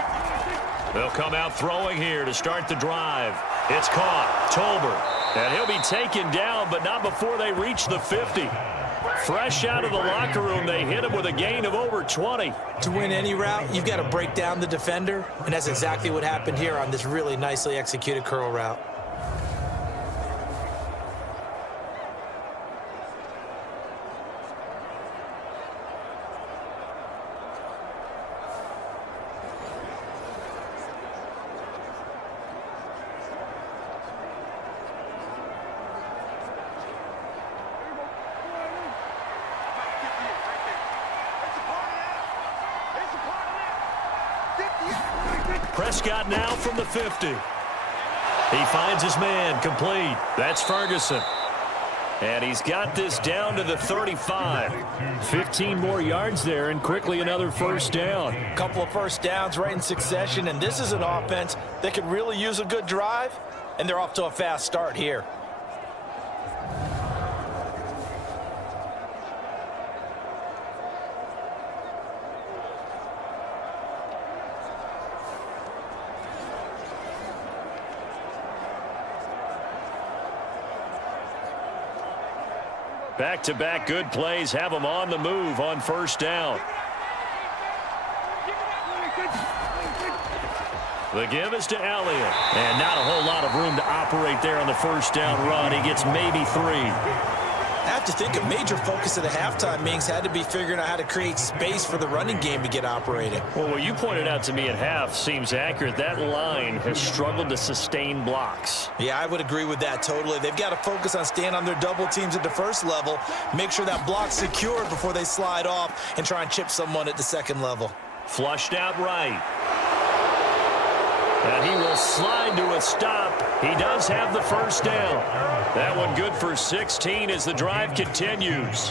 They'll come out throwing here to start the drive. It's caught. Tolbert. And he'll be taken down, but not before they reach the 50. Fresh out of the locker room, they hit him with a gain of over 20. To win any route, you've got to break down the defender, and that's exactly what happened here on this really nicely executed curl route. Prescott now from the 50. He finds his man complete. That's Ferguson. And he's got this down to the 35. 15 more yards there and quickly another first down. A couple of first downs right in succession, and this is an offense that could really use a good drive, and they're off to a fast start here. Back-to-back good plays have them on the move on first down. The give is to Elliott. And not a whole lot of room to operate there on the first down run. He gets maybe 3. to think a major focus of the halftime meetings had to be figuring out how to create space for the running game to get operating. Well, what you pointed out to me at half seems accurate. That line has struggled to sustain blocks. Yeah, I would agree with that totally. They've got to focus on staying on their double teams at the first level, make sure that block's secured before they slide off and try and chip someone at the second level. Flushed out right. And he will slide to a stop. He does have the first down. That one good for 16 as the drive continues.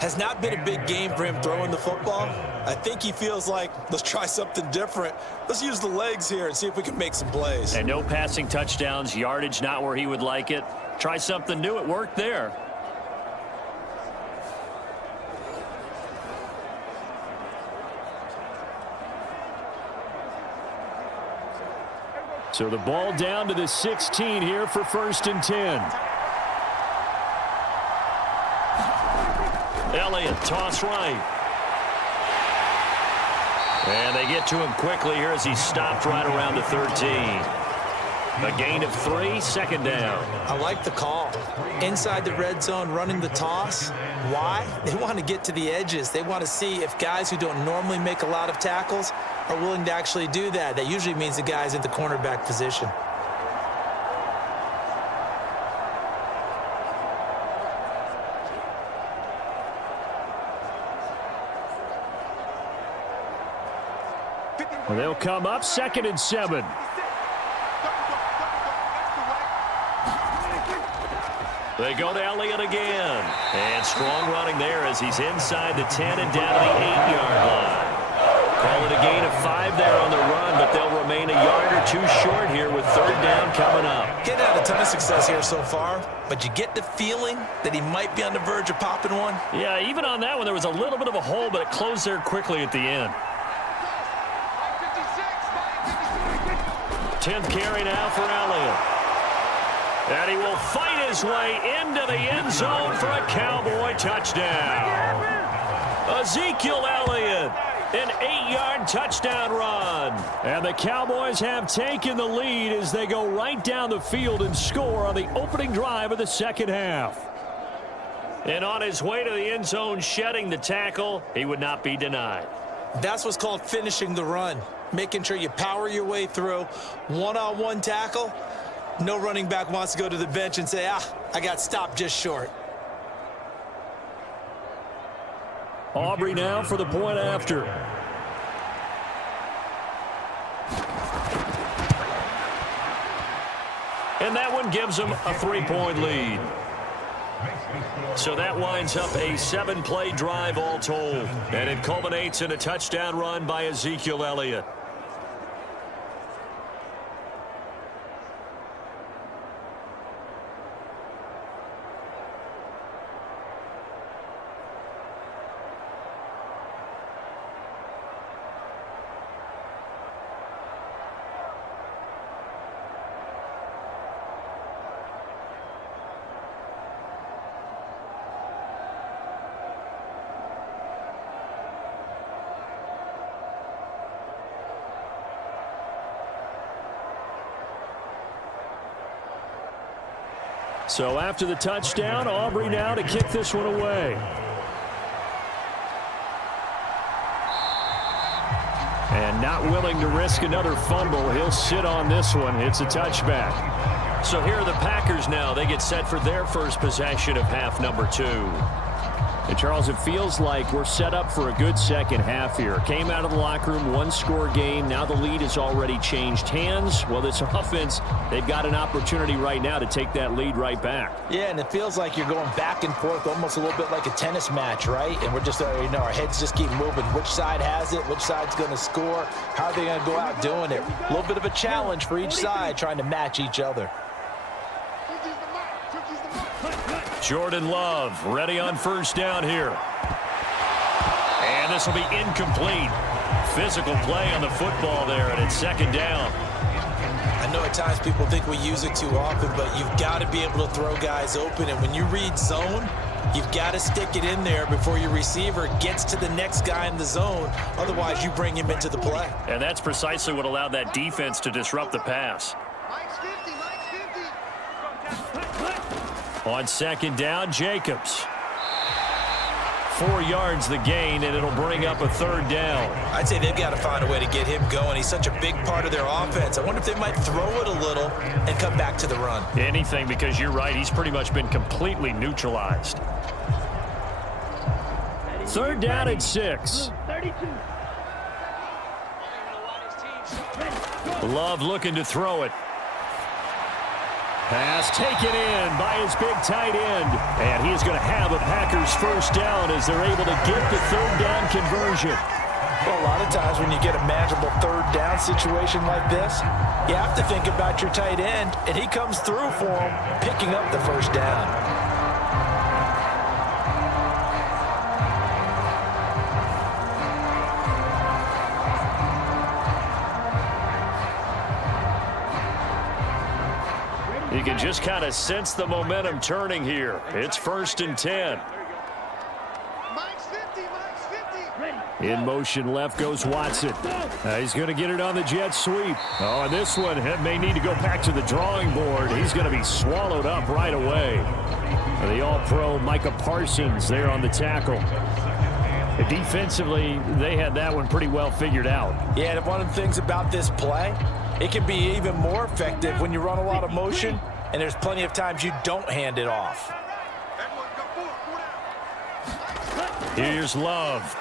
Has not been a big game for him throwing the football. I think he feels like, let's try something different. Let's use the legs here and see if we can make some plays. And no passing touchdowns, yardage not where he would like it. Try something new. It worked there. So the ball down to the 16 here for 1st and 10. Elliott, toss right. And they get to him quickly here as he stopped right around the 13. A gain of 3, 2nd down. I like the call. Inside the red zone, running the toss. Why? They want to get to the edges. They want to see if guys who don't normally make a lot of tackles are willing to actually do that. That usually means the guy's in the cornerback position. Well, they'll come up 2nd and 7. They go to Elliott again. And strong running there as he's inside the 10 and down to the 8-yard line. Call it a gain of 5 there on the run, but they'll remain a yard or 2 short here with 3rd down coming up. Getting had a ton of success here so far, but you get the feeling that he might be on the verge of popping one. Yeah, even on that one, there was a little bit of a hole, but it closed there quickly at the end. 10th carry now for Elliott. And he will fight his way into the end zone for a Cowboy touchdown. Ezekiel Elliott, an 8-yard touchdown run. And the Cowboys have taken the lead as they go right down the field and score on the opening drive of the 2nd half. And on his way to the end zone, shedding the tackle, he would not be denied. That's what's called finishing the run. Making sure you power your way through. One-on-one tackle. No running back wants to go to the bench and say, I got stopped just short. Aubrey now for the point after. And that one gives them a 3-point lead. So that winds up a 7-play drive all told. And it culminates in a touchdown run by Ezekiel Elliott. So after the touchdown, Aubrey now to kick this one away. And not willing to risk another fumble. He'll sit on this one. It's a touchback. So here are the Packers now. They get set for their first possession of half number 2. And Charles, it feels like we're set up for a good second half here. Came out of the locker room, 1-score game. Now the lead has already changed hands. Well, this offense, they've got an opportunity right now to take that lead right back. Yeah, and it feels like you're going back and forth, almost a little bit like a tennis match, right? And we're just, our heads just keep moving. Which side has it? Which side's going to score? How are they going to go out doing it? A little bit of a challenge for each side, trying to match each other. Jordan Love ready on first down here. And this will be incomplete. Physical play on the football there, and it's 2nd down. I know at times people think we use it too often, but you've got to be able to throw guys open. And when you read zone, you've got to stick it in there before your receiver gets to the next guy in the zone. Otherwise, you bring him into the play. And that's precisely what allowed that defense to disrupt the pass. Mike's 50. On 2nd down, Jacobs. 4 yards the gain, and it'll bring up a 3rd down. I'd say they've got to find a way to get him going. He's such a big part of their offense. I wonder if they might throw it a little and come back to the run. Anything, because you're right. He's pretty much been completely neutralized. 3rd down and 6. Love looking to throw it. Pass taken in by his big tight end. And he's going to have a Packers 1st down as they're able to get the 3rd down conversion. Well, a lot of times when you get a manageable 3rd down situation like this, you have to think about your tight end, and he comes through for him, picking up the 1st down. You can just kind of sense the momentum turning here. It's 1st and 10. In motion left goes Watson. He's going to get it on the jet sweep. Oh, and this one may need to go back to the drawing board. He's going to be swallowed up right away. The all-pro Micah Parsons there on the tackle. Defensively, they had that one pretty well figured out. Yeah, and one of the things about this play, it can be even more effective when you run a lot of motion, and there's plenty of times you don't hand it off. Here's Love.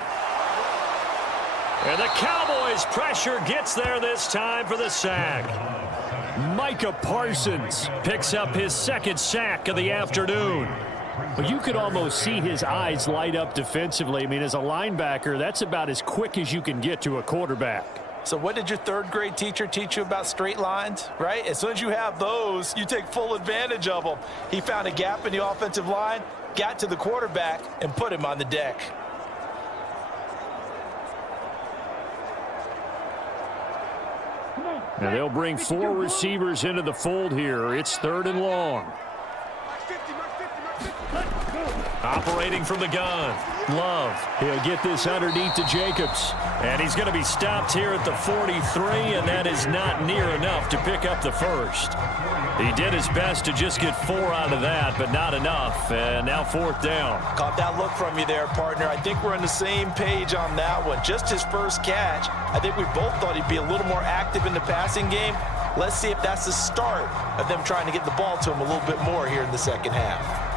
And the Cowboys pressure gets there this time for the sack. Micah Parsons picks up his 2nd sack of the afternoon. But you could almost see his eyes light up defensively. I mean, as a linebacker, that's about as quick as you can get to a quarterback. So what did your 3rd grade teacher teach you about straight lines, right? As soon as you have those, you take full advantage of them. He found a gap in the offensive line, got to the quarterback, and put him on the deck. And they'll bring 4 receivers into the fold here. It's 3rd and long. Operating from the gun. Love. He'll get this underneath to Jacobs. And he's going to be stopped here at the 43, and that is not near enough to pick up the 1st. He did his best to just get 4 out of that, but not enough. And now 4th down. Caught that look from you there, partner. I think we're on the same page on that one. Just his 1st catch. I think we both thought he'd be a little more active in the passing game. Let's see if that's the start of them trying to get the ball to him a little bit more here in the 2nd half.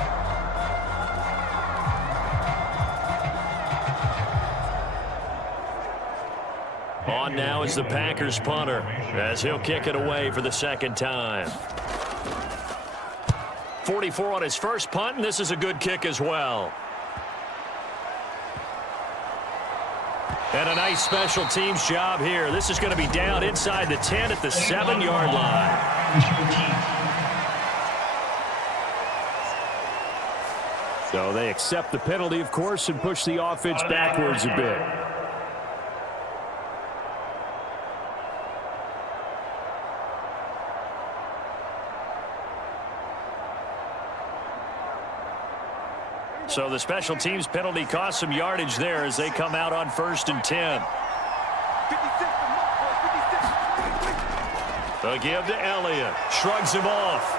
On now is the Packers punter as he'll kick it away for the 2nd time. 44 on his 1st punt, and this is a good kick as well. And a nice special teams job here. This is going to be down inside the 10 at the 7-yard line. So they accept the penalty, of course, and push the offense backwards a bit. So the special teams penalty cost some yardage there as they come out on 1st and 10. The give to Elliott. Shrugs him off.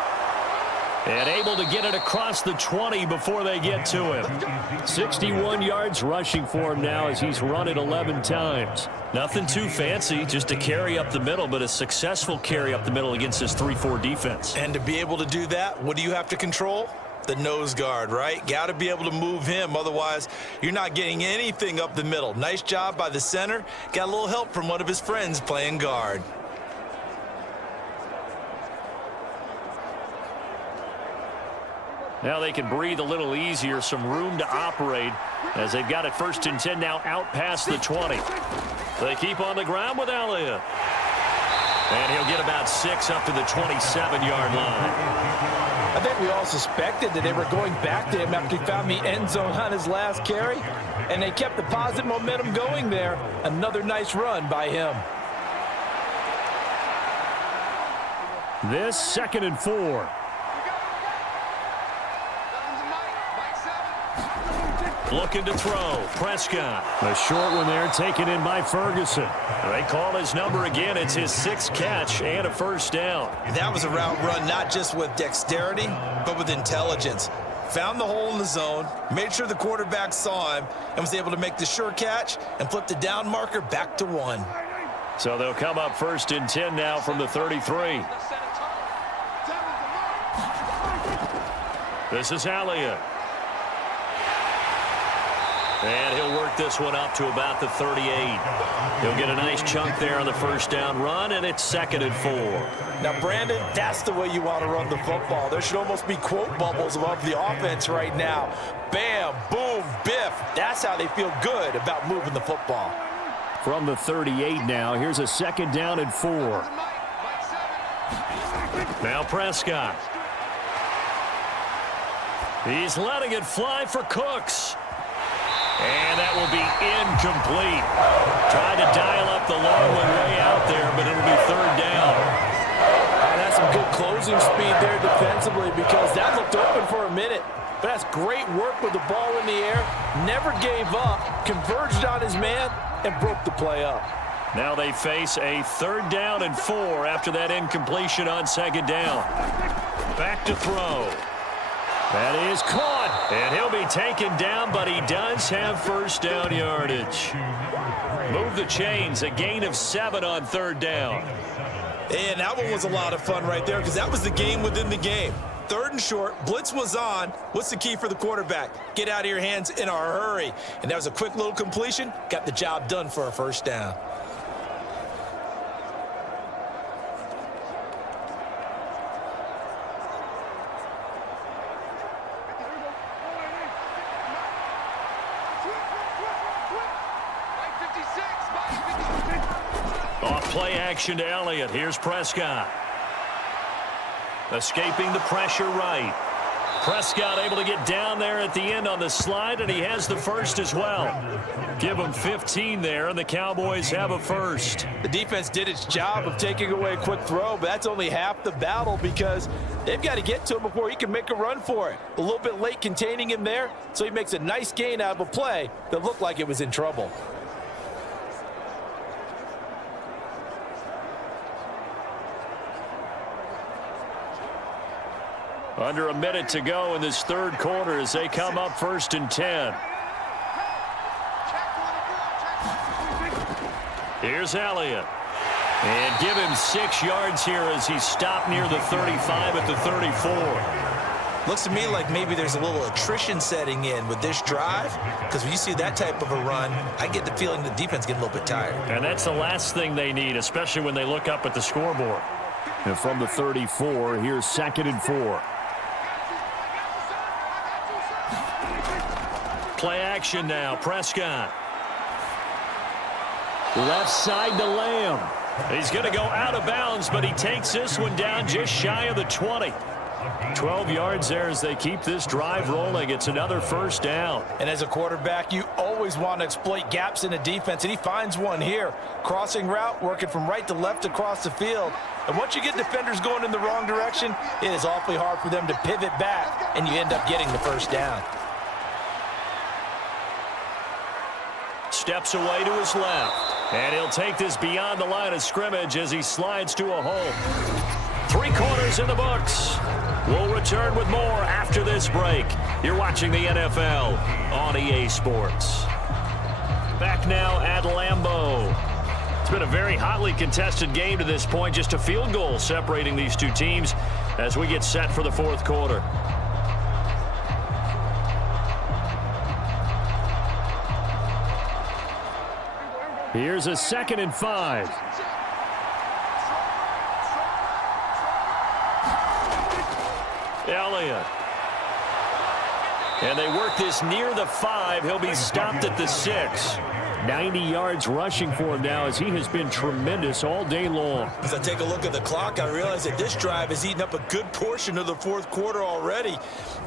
And able to get it across the 20 before they get to him. 61 yards rushing for him now as he's run it 11 times. Nothing too fancy, just a carry up the middle, but a successful carry up the middle against this 3-4 defense. And to be able to do that, what do you have to control? The nose guard, right? Got to be able to move him. Otherwise, you're not getting anything up the middle. Nice job by the center. Got a little help from one of his friends playing guard. Now they can breathe a little easier, some room to operate as they've got it 1st and 10 now out past the 20. They keep on the ground with Elliott. And he'll get about 6 up to the 27-yard line. I think we all suspected that they were going back to him after he found the end zone on his last carry, and they kept the positive momentum going there. Another nice run by him. This 2nd and 4. Looking to throw. Prescott. A short one there taken in by Ferguson. They call his number again. It's his 6th catch and a 1st down. That was a route run not just with dexterity, but with intelligence. found the hole in the zone, made sure the quarterback saw him, and was able to make the sure catch and flip the down marker back to 1. So they'll come up 1st and 10 now from the 33. This is Elliott. And he'll work this one up to about the 38. He'll get a nice chunk there on the 1st down run, and it's 2nd and 4. Now, Brandon, that's the way you want to run the football. There should almost be quote bubbles above the offense right now. Bam, boom, biff. That's how they feel good about moving the football. From the 38 now, here's a 2nd down and 4. Now Prescott. He's letting it fly for Cooks. And that will be incomplete. Tried to dial up the long one way out there, but it'll be 3rd down. That's some good closing speed there defensively because that looked open for a minute. But that's great work with the ball in the air. Never gave up, converged on his man, and broke the play up. Now they face a 3rd down and 4 after that incompletion on 2nd down. Back to throw. That is caught, and he'll be taken down, but he does have 1st down yardage. Move the chains, a gain of 7 on 3rd down. And that one was a lot of fun right there because that was the game within the game. 3rd and short, blitz was on. What's the key for the quarterback? Get out of your hands in a hurry. And that was a quick little completion, got the job done for a 1st down. Play action to Elliott. Here's Prescott. Escaping the pressure right. Prescott able to get down there at the end on the slide, and he has the 1st as well. Give him 15 there, and the Cowboys have a 1st. The defense did its job of taking away a quick throw, but that's only half the battle because they've got to get to him before he can make a run for it. A little bit late containing him there, so he makes a nice gain out of a play that looked like it was in trouble. Under a minute to go in this 3rd quarter as they come up 1st and 10. Here's Elliott. And give him 6 yards here as he stopped near the 35 at the 34. Looks to me like maybe there's a little attrition setting in with this drive because when you see that type of a run, I get the feeling the defense getting a little bit tired. And that's the last thing they need, especially when they look up at the scoreboard. And from the 34, here's 2nd and 4. Play action now. Prescott. Left side to Lamb. He's going to go out of bounds, but he takes this one down just shy of the 20. 12 yards there as they keep this drive rolling. It's another 1st down. And as a quarterback, you always want to exploit gaps in the defense, and he finds one here. Crossing route, working from right to left across the field. And once you get defenders going in the wrong direction, it is awfully hard for them to pivot back, and you end up getting the 1st down. Steps away to his left. And he'll take this beyond the line of scrimmage as he slides to a hole. 3 quarters in the books. We'll return with more after this break. You're watching the NFL on EA Sports. Back now at Lambeau. It's been a very hotly contested game to this point. Just a field goal separating these two teams as we get set for the 4th quarter. Here's a 2nd and 5. Elliott. And they work this near the 5. He'll be stopped at the 6. 90 yards rushing for him now as he has been tremendous all day long. As I take a look at the clock, I realize that this drive has eaten up a good portion of the 4th quarter already.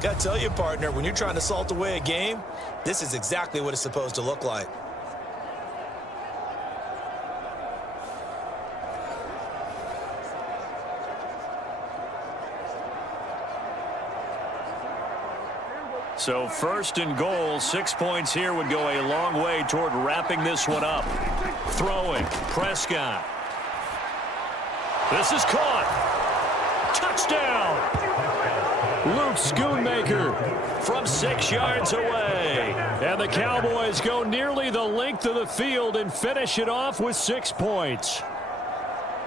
Got to tell you, partner, when you're trying to salt away a game, this is exactly what it's supposed to look like. So 1st and goal, 6 points here would go a long way toward wrapping this one up. Throwing, Prescott. This is caught. Touchdown. Luke Schoonmaker from 6 yards away. And the Cowboys go nearly the length of the field and finish it off with 6 points.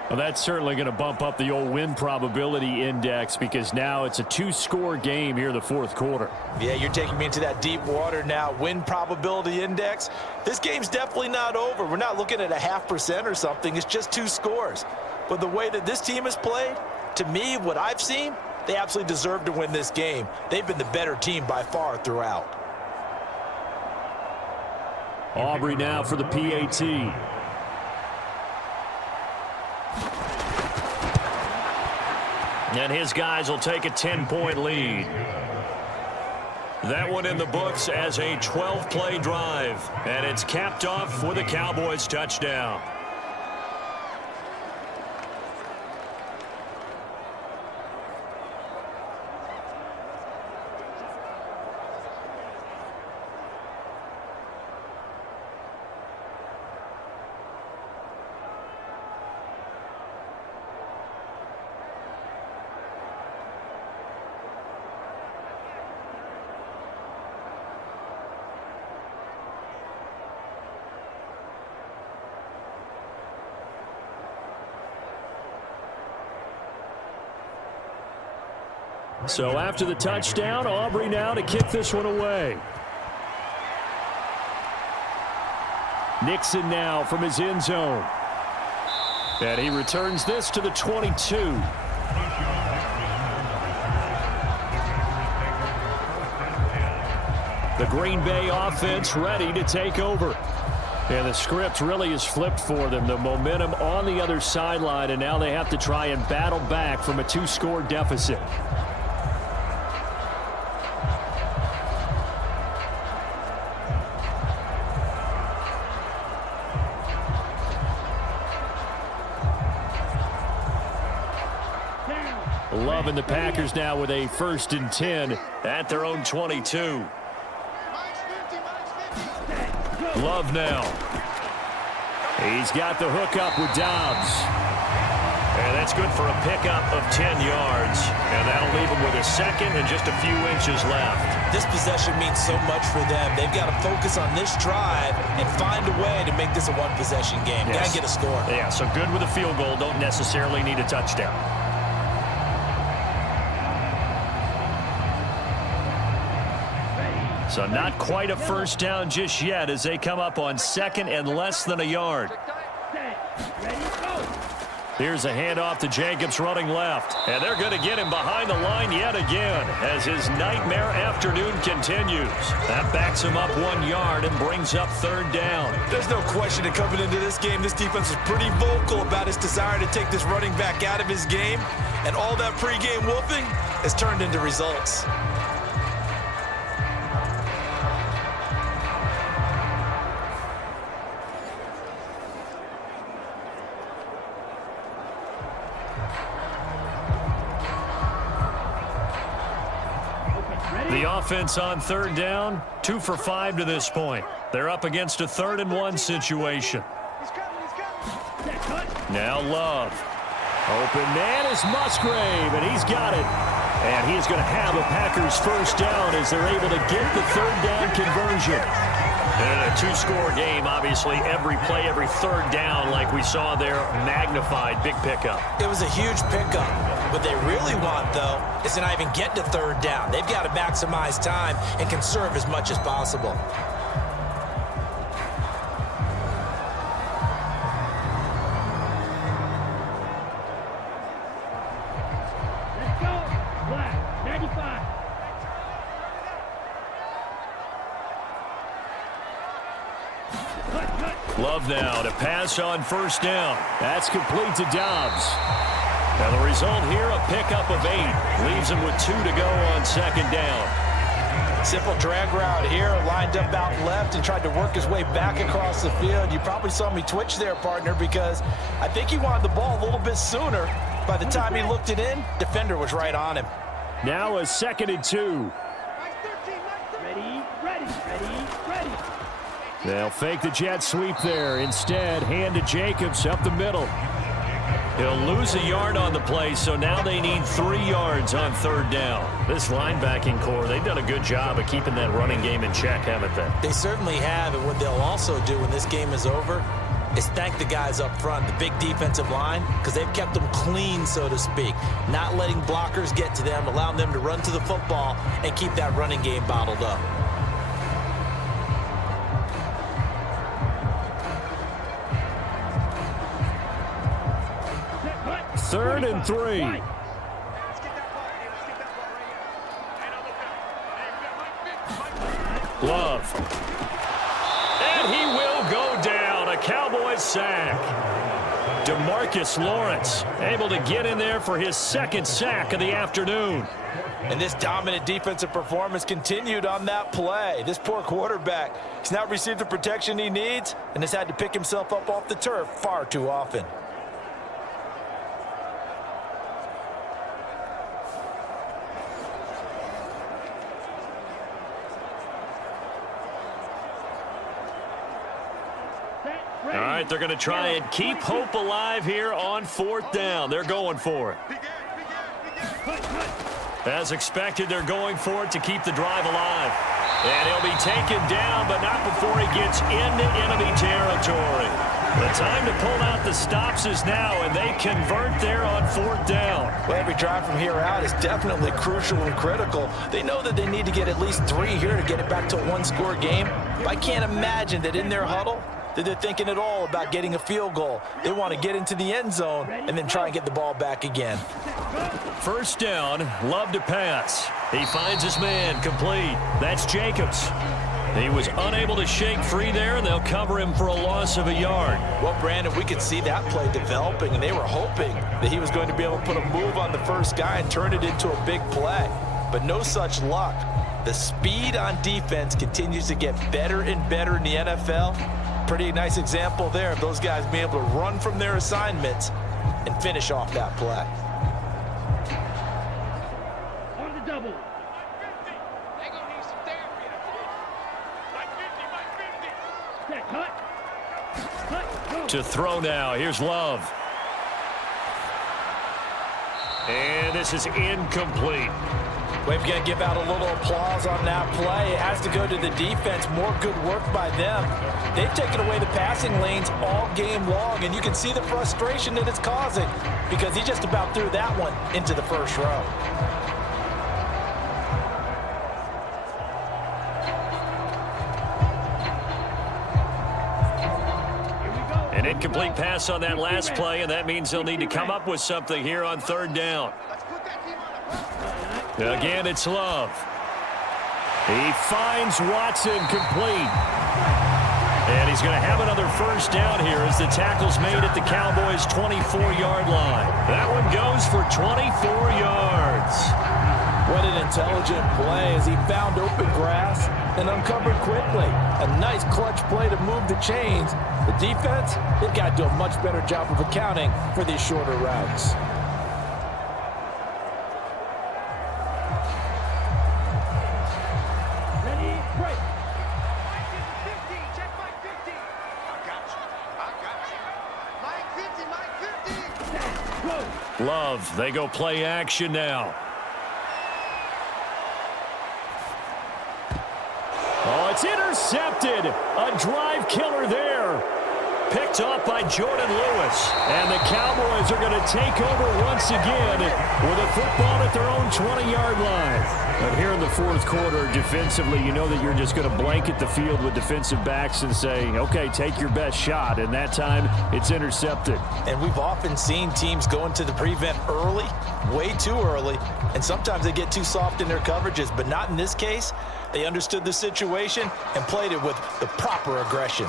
Well, that's certainly going to bump up the old win probability index because now it's a 2-score game here in the fourth quarter. Yeah, you're taking me into that deep water now. Win probability index. This game's definitely not over. We're not looking at a 0.5% or something. It's just 2 scores. But the way that this team has played, to me, what I've seen, they absolutely deserve to win this game. They've been the better team by far throughout. Aubrey now for the PAT. And his guys will take a 10-point lead. That one in the books as a 12-play drive. And it's capped off with a Cowboys touchdown. So after the touchdown, Aubrey now to kick this one away. Nixon now from his end zone. And he returns this to the 22. The Green Bay offense ready to take over. And the script really is flipped for them. The momentum on the other sideline, and now they have to try and battle back from a 2-score deficit. Love and the Packers now with a 1st and 10 at their own 22. Love now. He's got the hook up with Dobbs. And that's good for a pickup of 10 yards. And that'll leave him with a 2nd and just a few inches left. This possession means so much for them. They've got to focus on this drive and find a way to make this a one-possession game. Yes. Got to get a score. Yeah, so good with a field goal. Don't necessarily need a touchdown. So not quite a first down just yet as they come up on 2nd and less than a yard. Here's a handoff to Jacobs running left. And they're going to get him behind the line yet again as his nightmare afternoon continues. That backs him up 1 yard and brings up 3rd down. There's no question that coming into this game, this defense is pretty vocal about his desire to take this running back out of his game. And all that pregame whooping has turned into results. The offense on 3rd down, 2 for 5 to this point. They're up against a 3rd and 1 situation. Now Love. Open man is Musgrave, and he's got it. And he's going to have a Packers 1st down as they're able to get the 3rd down conversion. And in a 2-score game, obviously, every play, every 3rd down, like we saw there, magnified, big pickup. It was a huge pickup. What they really want, though, is to not even get to 3rd down. They've got to maximize time and conserve as much as possible. Let's go. Black, 95. Love now to pass on 1st down. That's complete to Dobbs. Now the result here, a pickup of 8. Leaves him with 2 to go on 2nd down. Simple drag route here, lined up out left and tried to work his way back across the field. You probably saw me twitch there, partner, because I think he wanted the ball a little bit sooner. By the time he looked it in, defender was right on him. Now a 2nd and 2. Ready. They'll fake the jet sweep there. Instead, hand to Jacobs up the middle. He'll lose a yard on the play, so now they need 3 yards on 3rd down. This linebacking core, they've done a good job of keeping that running game in check, haven't they? They certainly have, and what they'll also do when this game is over is thank the guys up front, the big defensive line, because they've kept them clean, so to speak, not letting blockers get to them, allowing them to run to the football and keep that running game bottled up. Third and 3. Love. And he will go down. A Cowboys sack. DeMarcus Lawrence able to get in there for his 2nd sack of the afternoon. And this dominant defensive performance continued on that play. This poor quarterback has not received the protection he needs and has had to pick himself up off the turf far too often. All right, they're going to try and keep hope alive here on 4th down. They're going for it. As expected, they're going for it to keep the drive alive. And he'll be taken down, but not before he gets into enemy territory. The time to pull out the stops is now, and they convert there on 4th down. Well, every drive from here out is definitely crucial and critical. They know that they need to get at least 3 here to get it back to a 1-score game. But I can't imagine that in their huddle that they're thinking at all about getting a field goal. They want to get into the end zone and then try and get the ball back again. 1st down, Love to pass. He finds his man, complete. That's Jacobs. He was unable to shake free there, and they'll cover him for a loss of a yard. Well, Brandon, we could see that play developing, and they were hoping that he was going to be able to put a move on the first guy and turn it into a big play. But no such luck. The speed on defense continues to get better and better in the NFL. Pretty nice example there of those guys being able to run from their assignments and finish off that play. On the double. Set, cut. Cut, go. To throw now. Here's Love. And this is incomplete. We've got to give out a little applause on that play. It has to go to the defense. More good work by them. They've taken away the passing lanes all game long, and you can see the frustration that it's causing because he just about threw that one into the first row. An incomplete pass on that last play, and that means they'll need to come up with something here on 3rd down. Again, it's Love. He finds Watson complete. And he's going to have another 1st down here as the tackle's made at the Cowboys' 24-yard line. That one goes for 24 yards. What an intelligent play as he found open grass and uncovered quickly. A nice clutch play to move the chains. The defense, they've got to do a much better job of accounting for these shorter routes. Love, they go play action now. Oh, it's intercepted. A drive killer there. Picked off by Jordan Lewis. And the Cowboys are going to take over once again with a football at their own 20-yard line. But here in the 4th quarter, defensively, you know that you're just going to blanket the field with defensive backs and say, okay, take your best shot. And that time, it's intercepted. And we've often seen teams go into the prevent early, way too early, and sometimes they get too soft in their coverages. But not in this case. They understood the situation and played it with the proper aggression.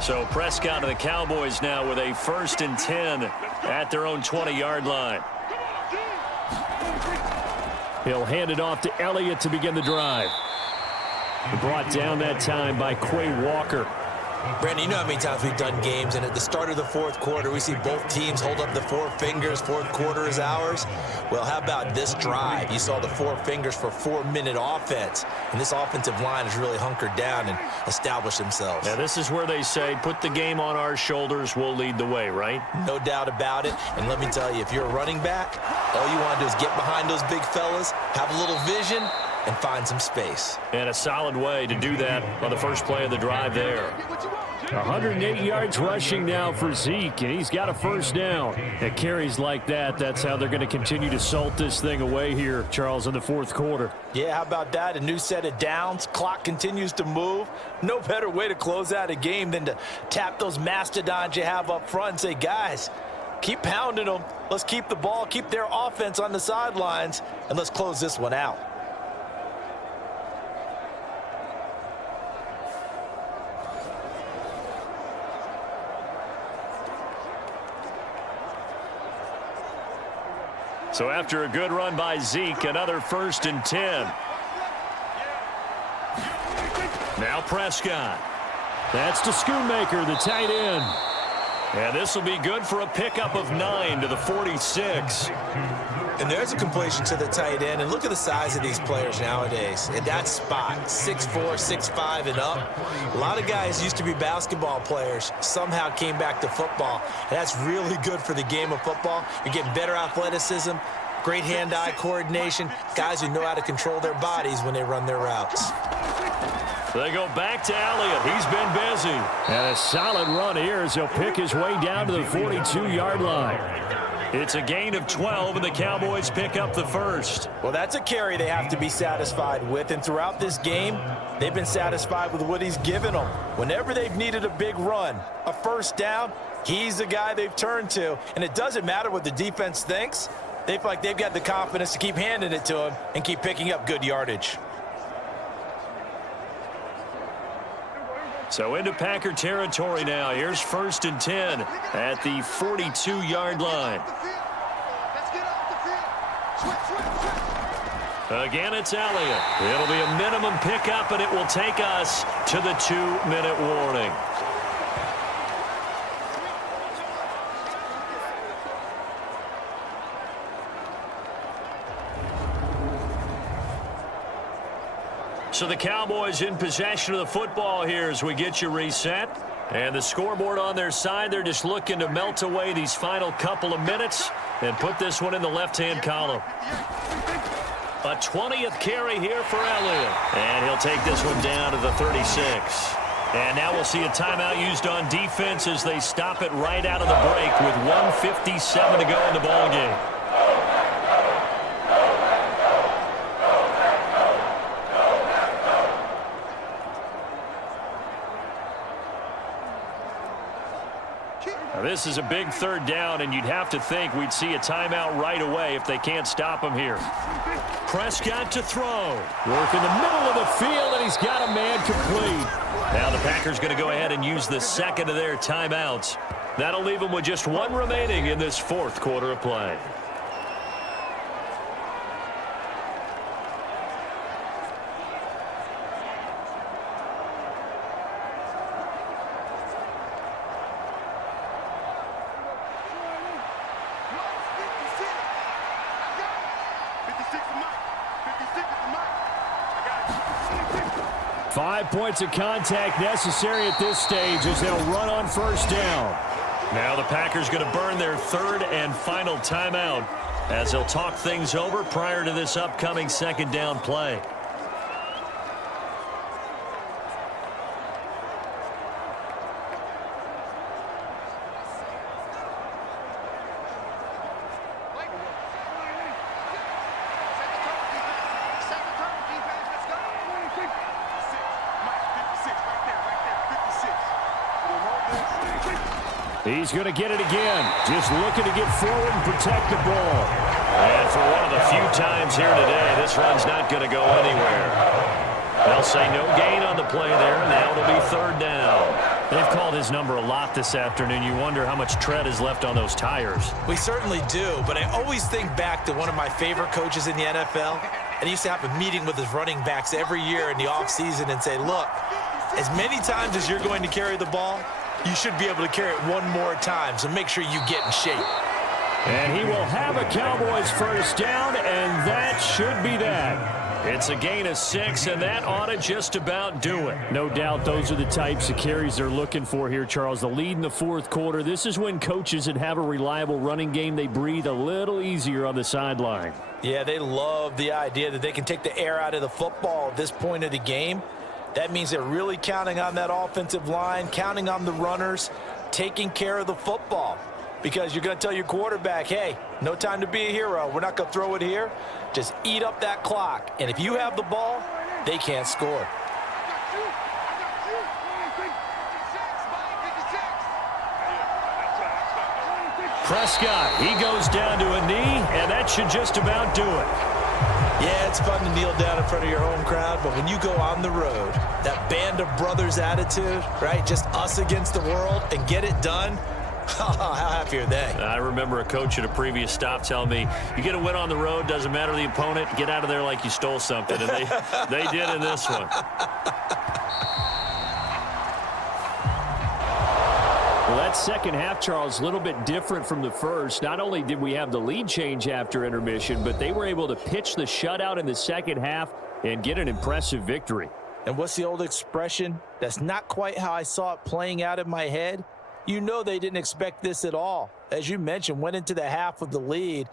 So Prescott and the Cowboys now with a 1st and 10 at their own 20-yard line. He'll hand it off to Elliott to begin the drive. Brought down that time by Quay Walker. Brandon, you know how many times we've done games, and at the start of the fourth quarter, we see both teams hold up the four fingers, fourth quarter is ours. Well, how about this drive? You saw the four fingers for 4-minute offense, and this offensive line has really hunkered down and established themselves. Yeah, this is where they say, put the game on our shoulders, we'll lead the way, right? No doubt about it, and let me tell you, if you're a running back, all you want to do is get behind those big fellas, have a little vision, and find some space. And a solid way to do that on the first play of the drive there. 108 yards rushing now for Zeke, and he's got a first down. At carries like that, that's how they're going to continue to salt this thing away here, Charles, in the fourth quarter. Yeah, how about that? A new set of downs. Clock continues to move. No better way to close out a game than to tap those mastodons you have up front and say, guys, keep pounding them. Let's keep the ball, keep their offense on the sidelines, and let's close this one out. So after a good run by Zeke, another 1st and 10. Now Prescott. That's to Schoonmaker, the tight end. And this will be good for a pickup of 9 to the 46. And there's a completion to the tight end. And look at the size of these players nowadays. In that spot, 6'4", 6'5", and up. A lot of guys used to be basketball players, somehow came back to football. And that's really good for the game of football. You're getting better athleticism, great hand-eye coordination, guys who know how to control their bodies when they run their routes. They go back to Elliott. He's been busy. And a solid run here as he'll pick his way down to the 42-yard line. It's a gain of 12, and the Cowboys pick up the first. Well, that's a carry they have to be satisfied with, and throughout this game, they've been satisfied with what he's given them. Whenever they've needed a big run, a first down, he's the guy they've turned to, and it doesn't matter what the defense thinks. They feel like they've got the confidence to keep handing it to him and keep picking up good yardage. So into Packer territory now. Here's 1st and 10 at the 42-yard line. Again, it's Elliott. It'll be a minimum pickup, and it will take us to the 2-minute warning. So the Cowboys in possession of the football here as we get you reset. And the scoreboard on their side, they're just looking to melt away these final couple of minutes and put this one in the left-hand column. A 20th carry here for Elliott. And he'll take this one down to the 36. And now we'll see a timeout used on defense as they stop it right out of the break with 1:57 to go in the ballgame. This is a big 3rd down, and you'd have to think we'd see a timeout right away if they can't stop him here. Prescott to throw. Work in the middle of the field, and he's got a man complete. Now the Packers going to go ahead and use the 2nd of their timeouts. That'll leave them with just 1 remaining in this 4th quarter of play. Five points of contact necessary at this stage as they'll run on 1st down. Now the Packers going to burn their 3rd and final timeout as they'll talk things over prior to this upcoming 2nd down play. He's going to get it again. Just looking to get forward and protect the ball. And for one of the few times here today, this run's not going to go anywhere. They'll say no gain on the play there. Now it'll be 3rd down. They've called his number a lot this afternoon. You wonder how much tread is left on those tires. We certainly do, but I always think back to one of my favorite coaches in the NFL. And he used to have a meeting with his running backs every year in the offseason and say, look, As many times as you're going to carry the ball, you should be able to carry it one more time, so make sure you get in shape. And he will have a Cowboys first down, and that should be that. It's a gain of 6, and that ought to just about do it. No doubt those are the types of carries they're looking for here, Charles. The lead in the fourth quarter. This is when coaches that have a reliable running game, they breathe a little easier on the sideline. Yeah, they love the idea that they can take the air out of the football at this point of the game. That means they're really counting on that offensive line, counting on the runners, taking care of the football. Because you're going to tell your quarterback, hey, no time to be a hero. We're not going to throw it here. Just eat up that clock. And if you have the ball, they can't score. Prescott, he goes down to a knee, and that should just about do it. Yeah, it's fun to kneel down in front of your home crowd, but when you go on the road, that band of brothers attitude, right, just us against the world, and get it done, how happy are they? I remember a coach at a previous stop telling me, you get a win on the road, doesn't matter the opponent, get out of there like you stole something. And they did in this one. Well, that second half, Charles, a little bit different from the first. Not only did we have the lead change after intermission, but they were able to pitch the shutout in the second half and get an impressive victory. And what's the old expression? That's not quite how I saw it playing out in my head. You know they didn't expect this at all. As you mentioned, went into the half with the lead.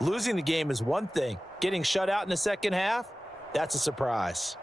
Losing the game is one thing. Getting shut out in the second half, that's a surprise.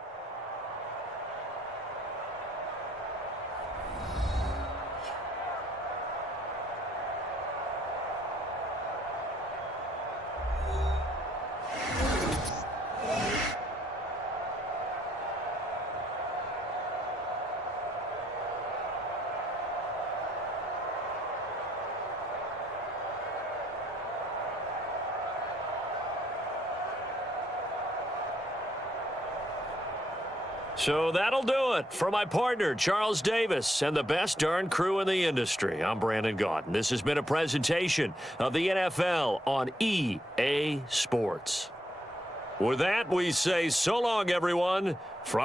So that'll do it. For my partner, Charles Davis, and the best darn crew in the industry, I'm Brandon Gaudin. This has been a presentation of the NFL on EA Sports. With that, we say so long, everyone. From